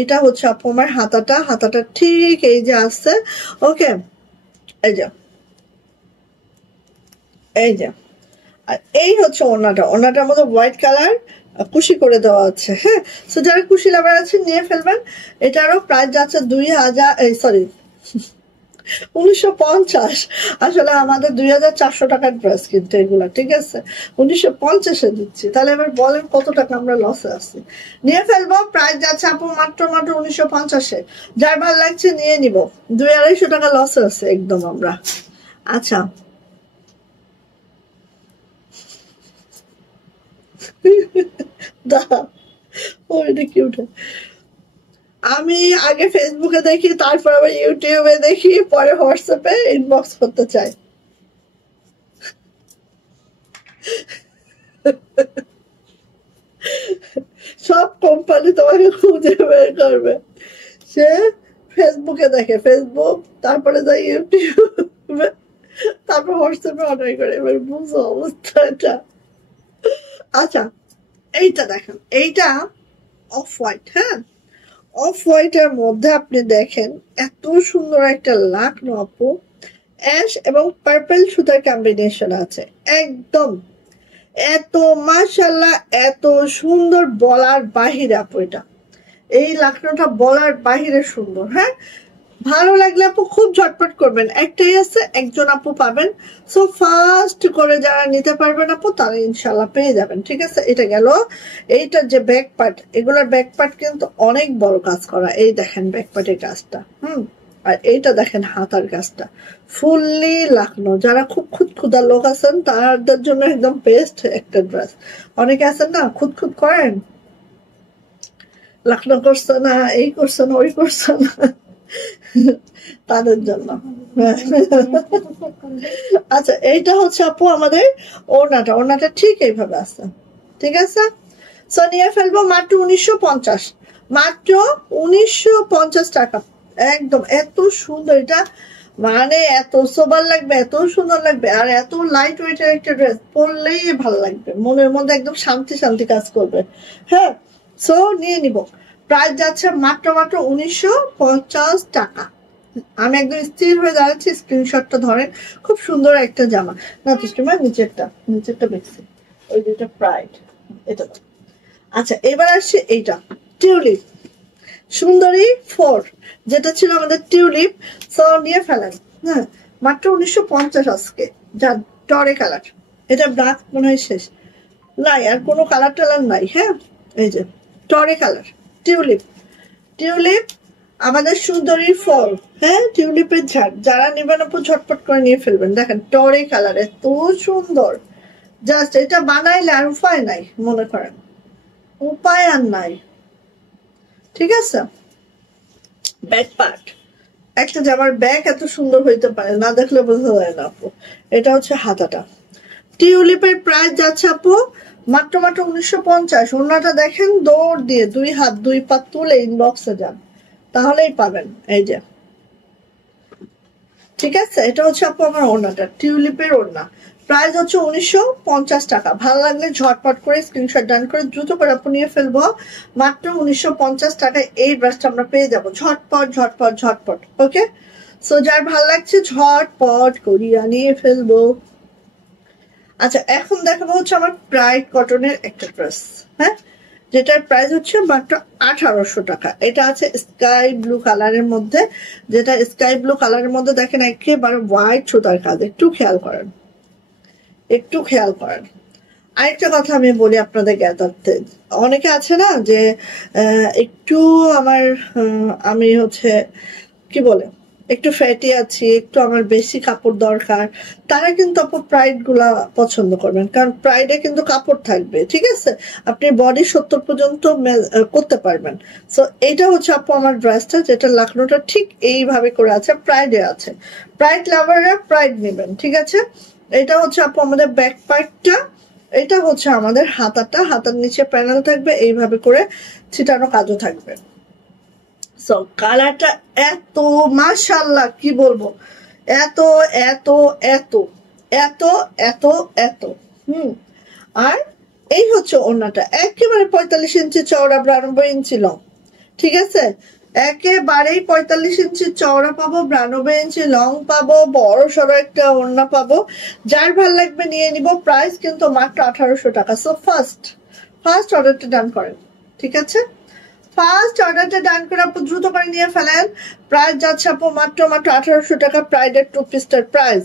এটা হচ্ছে আপু আমার হাতাটা ঠিক এই যে আছে। ওকে, এই যে এই যে, আর এই হচ্ছে ওড়নাটার মধ্যে হোয়াইট কালার কুশি করে দেওয়া আছে। হ্যাঁ, সো যারা কুশি লাভার আছে নিয়ে ফেলবেন। এটারও প্রাইস যাচ্ছে 1950। আসলে আমাদের 2400 টাকার ড্রেস কিন্তু এগুলা, ঠিক আছে? 1950-এ দিচ্ছি, তাহলে এবার বলেন কত টাকা আমরা লসে আছি। নিয়ে ফেলবো, প্রাইস যাচ্ছে আপু মাত্র 1950-এ। যার ভালো লাগছে নিয়ে নিব, 200-250 টাকা লসে আছে একদম আমরা। আচ্ছা, আমি আগে ফেসবুকে দেখি, তারপর আবার ইউটিউবে দেখি, পরে হোয়াটসঅ্যাপে ইনবক্স করতে চাই। সব কোম্পানি তোমাকে খুঁজে বের করবে। সে ফেসবুকে দেখে, ফেসবুক, তারপরে যায় ইউটিউবে, তারপর হোয়াটসঅ্যাপে অর্ডার করে। এবার বুঝো অবস্থাটা। আচ্ছা, এইটা দেখেন, এইটা অফ হোয়াইট। হ্যাঁ, অফ হোয়াইটের মধ্যে আপনি দেখেন এত সুন্দর একটা লাকনো আপু, অ্যাশ এবং পার্পল সুতার কম্বিনেশন আছে একদম, এত মাশাআল্লাহ, এত সুন্দর, বলার বাহিরে আপু। এটা এই লাকনোটা বলার বাহিরে সুন্দর। হ্যাঁ, ভালো লাগলে আপু খুব ঝটপট করবেন, একটাই আছে, একজন আপু পাবেন। সো ফার্স্ট করে যারা নিতে পারবেন আপু তারা ইনশাল্লাহ পেয়ে যাবেন, ঠিক আছে? এটা গেল। এইটার যে ব্যাক পার্ট, এগুলোর ব্যাক পার্ট কিন্তু অনেক বড় কাজ করা, এই দেখেন ব্যাক পার্টের কাজটা। আর এইটা দেখেন হাতার কাজটা, ফুললি লাকনো। যারা খুব খুদখুদা লোক আছেন তাদের জন্য একদম বেস্ট একটা ড্রেস। অনেকে আছেন না খুদখুদ করেন, লাকনো করছে না, এই করছে না, ওই করছে না, তাদের জন্য। আচ্ছা, এইটা হচ্ছে আপু আমাদের ওড়নাটা ঠিক এইভাবে আছে, ঠিক আছে? সো নিয়ে ফেলবো মাত্র 1950, মাত্র 1950 টাকা একদম। এত সুন্দর এটা, মানে এত সোবার লাগবে, এত সুন্দর লাগবে, আর এত লাইট ওয়েটের একটা ড্রেস, পরলেই ভালো লাগবে, মনের মধ্যে একদম শান্তি শান্তি কাজ করবে। হ্যাঁ, সো নিয়ে নিব। প্রাইস যাচ্ছে মাত্র 1950 টাকা। আমি একদম স্থির হয়ে দাঁড়াচ্ছি, স্ক্রিনশটটা ধরেন। খুব সুন্দর একটা জামা না তো, নিচেরটা দেখছি, ওই যেটা প্রাইড, এটা। আচ্ছা, এবার আসছে এইটা টিউলিপ, সুন্দরী 4, যেটা ছিল আমাদের টিউলিপ। সো নিয়ে ফেলেন। হ্যাঁ, মাত্র 1950 আজকে। যা টরে কালার, এটা ব্ল্যাক মনে হয় শেষ, নাই আর কোনো কালার টালার নাই। হ্যাঁ, এই যে টরে কালার, টিউলিপ আমাদের সুন্দরী 4। হ্যাঁ, টিউলিপের ঝাড়, যারা নেবেন আপু ঝটপট করে নিয়ে ফেলবেন। দেখেন টরে কালার, এত সুন্দর, জাস্ট এটা বানাইলে আর উপায় নাই, মনে করেন উপায় আর নাই, ঠিক আছে? ব্যাক পার্ট, একটা জামার ব্যাক এত সুন্দর হইতে পারে না দেখলে বোঝা যায় না আপু। এটা হচ্ছে হাতাটা। টিউলিপের প্রাইস যাচ্ছে আপু মাত্র 1950। ওড়নাটা দেখেন, দৌড় দিয়ে 2 হাত 2 পা তুলে ইনবক্সে যান, তাহলেই পাবেন। এই যে, ঠিক আছে? এটা হচ্ছে আপু আমার ওড়নাটা, টিউলিপের ওড়না। প্রাইস হচ্ছে 1950 টাকা। ভালো লাগলে ঝটপট করে স্ক্রিনশট ডান করে দ্রুত করে আপু নিয়ে ফেলবো। মাত্র 1950 টাকায় এই ব্রাশটা আমরা পেয়ে যাবো, ঝটপট। ওকে, সো যার ভালো লাগছে ঝটপট করিয়া নিয়ে ফেলবো। আচ্ছা, এখন দেখাবো হচ্ছে আমার প্রাইড কটনের একটা ড্রেস। হ্যাঁ, যেটার প্রাইস হচ্ছে মাত্র 1800 টাকা। এটা আছে স্কাই ব্লু কালারের মধ্যে, যেটা স্কাই ব্লু কালারের মধ্যে দেখেন একেবারে হোয়াইট সুতার কাজ। একটু খেয়াল করেন। আরেকটা কথা আমি বলি আপনাদের জ্ঞাতার্থে, অনেকে আছে না যে একটু আমি হচ্ছে কি বলে একটু ফ্যাটি আছি, একটু আমার বেশি কাপড় দরকার, তারা কিন্তু আপু প্রাইড গুলা পছন্দ করবেন, কারণ প্রাইডে কিন্তু কাপড় থাকবে, ঠিক আছে, আপনি বডি 70 পর্যন্ত করতে পারবেন। সো এটা হচ্ছে আপু আমার ড্রেসটা, যেটা লাকনোটা ঠিক এইভাবে করে আছে, প্রাইডে আছে। প্রাইড লাভাররা প্রাইড নেবেন, ঠিক আছে। এটা হচ্ছে আপু আমাদের ব্যাক পার্টটা, এটা হচ্ছে আমাদের হাতাটা, হাতার নিচে প্যানেল থাকবে, এইভাবে করে ছিটানো কাজও থাকবে। সো কালারটা এত মাশাআল্লাহ, কি বলবো, এত এত এত এত এত এত আর এই হচ্ছে ওড়নাটা, একেবারে 45 ইঞ্চি চওড়া, 92 ইঞ্চি লং, ঠিক আছে, একেবারেই 45 ইঞ্চি চওড়া পাবো, 92 ইঞ্চি লং পাবো, বড় সড়ো একটা ওড়না পাবো। যার ভাল লাগবে নিয়ে নিব। প্রাইস কিন্তু মাত্র 1800 টাকা। সো ফার্স্ট অর্ডারটা ডান করেন, ঠিক আছে, ফার্স্ট অর্ডারটা ডান করে আপু দ্রুত করে নিয়ে ফেলেন। প্রাইস যাচ্ছে আপু মাত্র 1800 টাকা, প্রাইডের 2 পিসটার প্রাইস।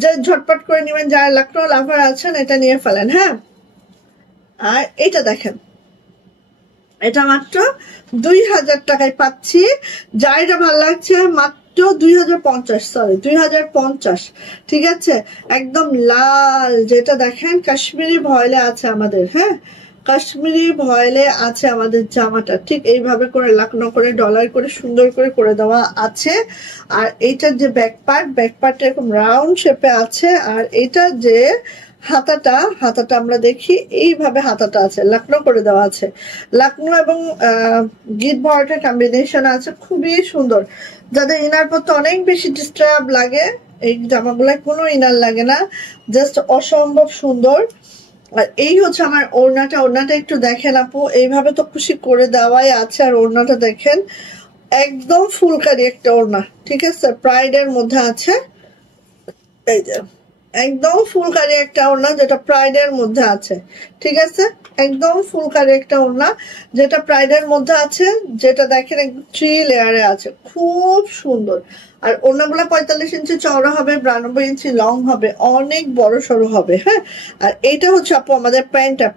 যে ঝটপট করে নেবেন, যারা লাকনো লাভার আছেন এটা নিয়ে ফেলেন। হ্যাঁ, আর এটা দেখেন, এটা মাত্র 2000 টাকায় পাচ্ছি। যা এটা ভালো লাগছে, মাত্র 2050, সরি 2050, ঠিক আছে, একদম লাল, যেটা দেখেন কাশ্মীরি ভয়েলে আছে আমাদের। হ্যাঁ, কাশ্মীরি ভয়েলে আছে আমাদের জামাটা, ঠিক এইভাবে করে লাকনো করে ডলার করে সুন্দর করে করে দেওয়া আছে। আর এইটার যে ব্যাক পার্ট এরকম রাউন্ড শেপে আছে। আর এইটা যে হাতাটা আমরা দেখি এইভাবে হাতাটা আছে, লাকনো করে দেওয়া আছে, লাকনো এবং গিট ভরাটের কম্বিনেশন আছে, খুবই সুন্দর। যাদের ইনার পরতে অনেক বেশি ডিস্টার্ব লাগে, এই জামাগুলো কোনো ইনার লাগে না, জাস্ট অসম্ভব সুন্দর। আর এই হচ্ছে আমার ওড়নাটা একটু দেখেন আপু, এইভাবে তো খুশি করে দেওয়াই আছে। আর ওড়নাটা দেখেন, একদম ফুলকারি একটা ওড়না, ঠিক আছে, প্রাইডের মধ্যে আছে, এই যে একদম ফুলকারি একটা ওড়না, যেটা প্রাইডের মধ্যে আছে, ঠিক আছে, একদম ফুলকারি একটা ওড়না যেটা প্রাইডের মধ্যে আছে, যেটা দেখেন একদম 3 লেয়ারে আছে, খুব সুন্দর। আর ওড়নাগুলো 45 ইঞ্চি চওড়া হবে, 92 ইঞ্চি লং হবে, অনেক বড় সড়ো হবে। হ্যাঁ, আর এইটা হচ্ছে আপু আমাদের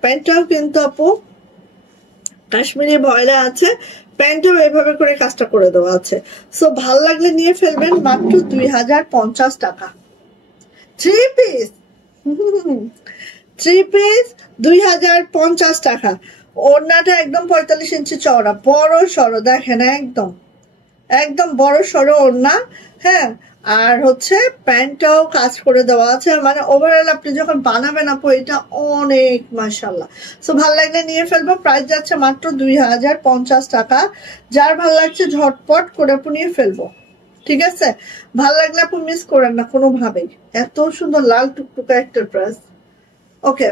প্যান্টটাও কিন্তু আপু কাশ্মীরি ভয়েলে আছে, প্যান্টও এইভাবে করে কাজটা করে দেওয়া আছে। সো ভাল লাগলে নিয়ে ফেলবেন, মাত্র 2050 টাকা। 3 পিস 2050 টাকা। ওড়নাটা একদম 45 ইঞ্চি চওড়া, বড় সড়ো, দেখেন একদম বড় সড়ো ওড়না। হ্যাঁ, আর হচ্ছে প্যান্টটাও কাজ করে দেওয়া আছে, মানে ওভারঅল আপনি যখন বানাবেন আপু এটা অনেক মাশাআল্লাহ। সো ভালো লাগলে নিয়ে ফেলবো। প্রাইস যাচ্ছে মাত্র 2050 টাকা। যার ভালো লাগছে ঝটপট করে আপু নিয়ে ফেলবো, ঠিক আছে, ভালো লাগলে আপু মিস করেন না কোনোভাবেই। এত সুন্দর লাল টুকটুকা একটা ড্রেস। ওকে,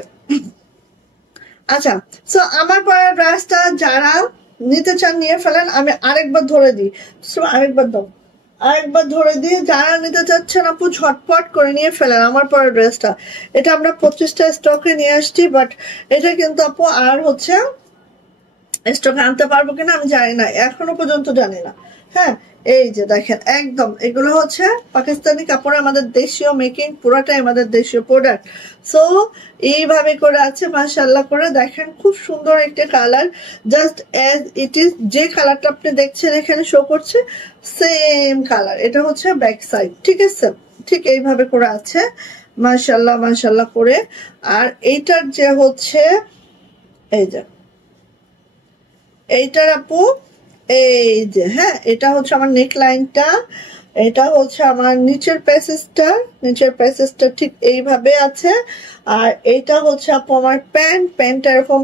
আচ্ছা, সো আমার পরা ড্রেসটা যারা নিতে চান নিয়ে ফেলেন। আমি আরেকবার ধরে দিই, আরেকবার ধরে দিয়ে যারা নিতে চাচ্ছেন আপু ঝটপট করে নিয়ে ফেলেন আমার পরা ড্রেসটা। এটা আমরা 25টা স্টকে নিয়ে আসছি, বাট এটা কিন্তু আপু আর হচ্ছে স্টকে আনতে পারবো কিনা আমি জানি না, এখনো পর্যন্ত জানি না। হ্যাঁ, এই যে দেখেন, একদম এগুলো হচ্ছে পাকিস্তানি কাপড়ে আমাদের দেশীয় মেকিং, পুরাটাই আমাদের দেশীয় প্রোডাক্ট। সো এইভাবে করে আছে, মাশাআল্লাহ করে দেখেন, খুব সুন্দর একটা colour, just as it is. যে কালারটা আপনি দেখছেন এখানে শো করছে সেম কালার, এটা হচ্ছে ব্যাক সাইড, ঠিক আছে, ঠিক এইভাবে করে আছে, মাশাআল্লাহ করে। আর এইটার যে হচ্ছে এই যে এইটার আপু এই যে, হ্যাঁ, এটা হচ্ছে আমার নেক লাইনটা, এটা হচ্ছে আমার নিচের প্যাসেজটা ঠিক এইভাবে আছে। আর এইটা হচ্ছে আপু আমার প্যান্টটা এরকম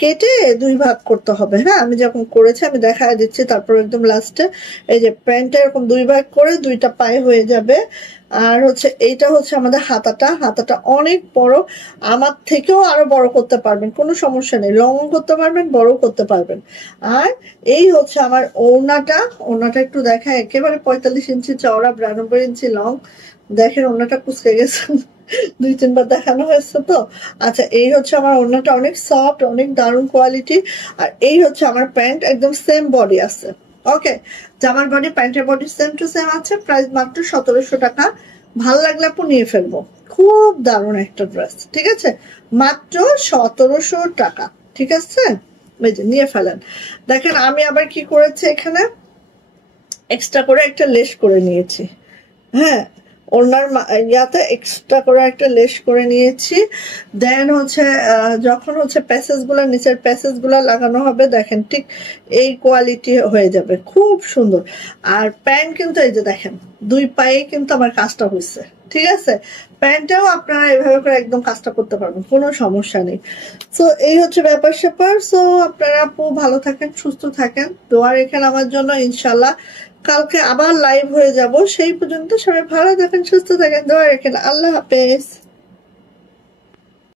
কেটে 2 ভাগ করতে হবে। হ্যাঁ, আমি যখন করেছি আমি দেখা দিচ্ছি, তারপর একদম লাস্টে এই যে প্যান্টটা এরকম 2 ভাগ করে 2টা পায়ে হয়ে যাবে। আর হচ্ছে এইটা হচ্ছে আমাদের হাতাটা অনেক বড়, আমার থেকেও আরো বড় করতে পারবেন, কোনো সমস্যা নেই, লং করতে পারবেন, বড় করতে পারবেন। আর এই হচ্ছে আমার ওড়নাটা একটু দেখা, একেবারে 45 ইঞ্চি চওড়া, 92 ইঞ্চি লং। দেখেন ওড়নাটা কুচকে গেছে, 2-3 বার দেখানো হয়েছে তো। আচ্ছা, এই হচ্ছে আমার ওড়নাটা, অনেক সফট, অনেক দারুণ কোয়ালিটি। আর এই হচ্ছে আমার প্যান্ট, একদম সেম বডি আছে। ওকে, জামার বডি প্যান্টের বডি সেম টু সেম আছে। প্রাইস মাত্র 1700 টাকা। ভালো লাগলে আপু নিয়ে ফেলবো, খুব দারুণ একটা ড্রেস, ঠিক আছে, মাত্র 1700 টাকা, ঠিক আছে, এই যে নিয়ে ফেলেন। দেখেন আমি আবার কি করেছি এখানে, এক্সট্রা করে একটা লেস করে নিয়েছি। হ্যাঁ, ওনার ইয়াতে এক্সট্রা করে একটা লেস করে নিয়েছি। দেন হচ্ছে যখন হচ্ছে প্যাসেজ গুলা, নিচের প্যাসেজ গুলা লাগানো হবে, দেখেন ঠিক এই কোয়ালিটি হয়ে যাবে, খুব সুন্দর। আর প্যান্ট কিন্তু এই যে দেখেন 2 পায়ে কিন্তু আমার কাজটা হয়েছে, ঠিক আছে। প্যান্টটাও আপনারা এভাবে করে একদম কাজটা করতে পারবেন, কোনো সমস্যা নেই। তো এই হচ্ছে ব্যাপার স্যাপার। সো আপনারা আপু ভালো থাকেন, সুস্থ থাকেন, দোয়া রেখেন আমার জন্য। ইনশাল্লাহ কালকে আবার লাইভ হয়ে যাব, সেই পর্যন্ত সবাই ভালো থাকেন, সুস্থ থাকেন, দোয়া রেখেন। আল্লাহ হাফেজ।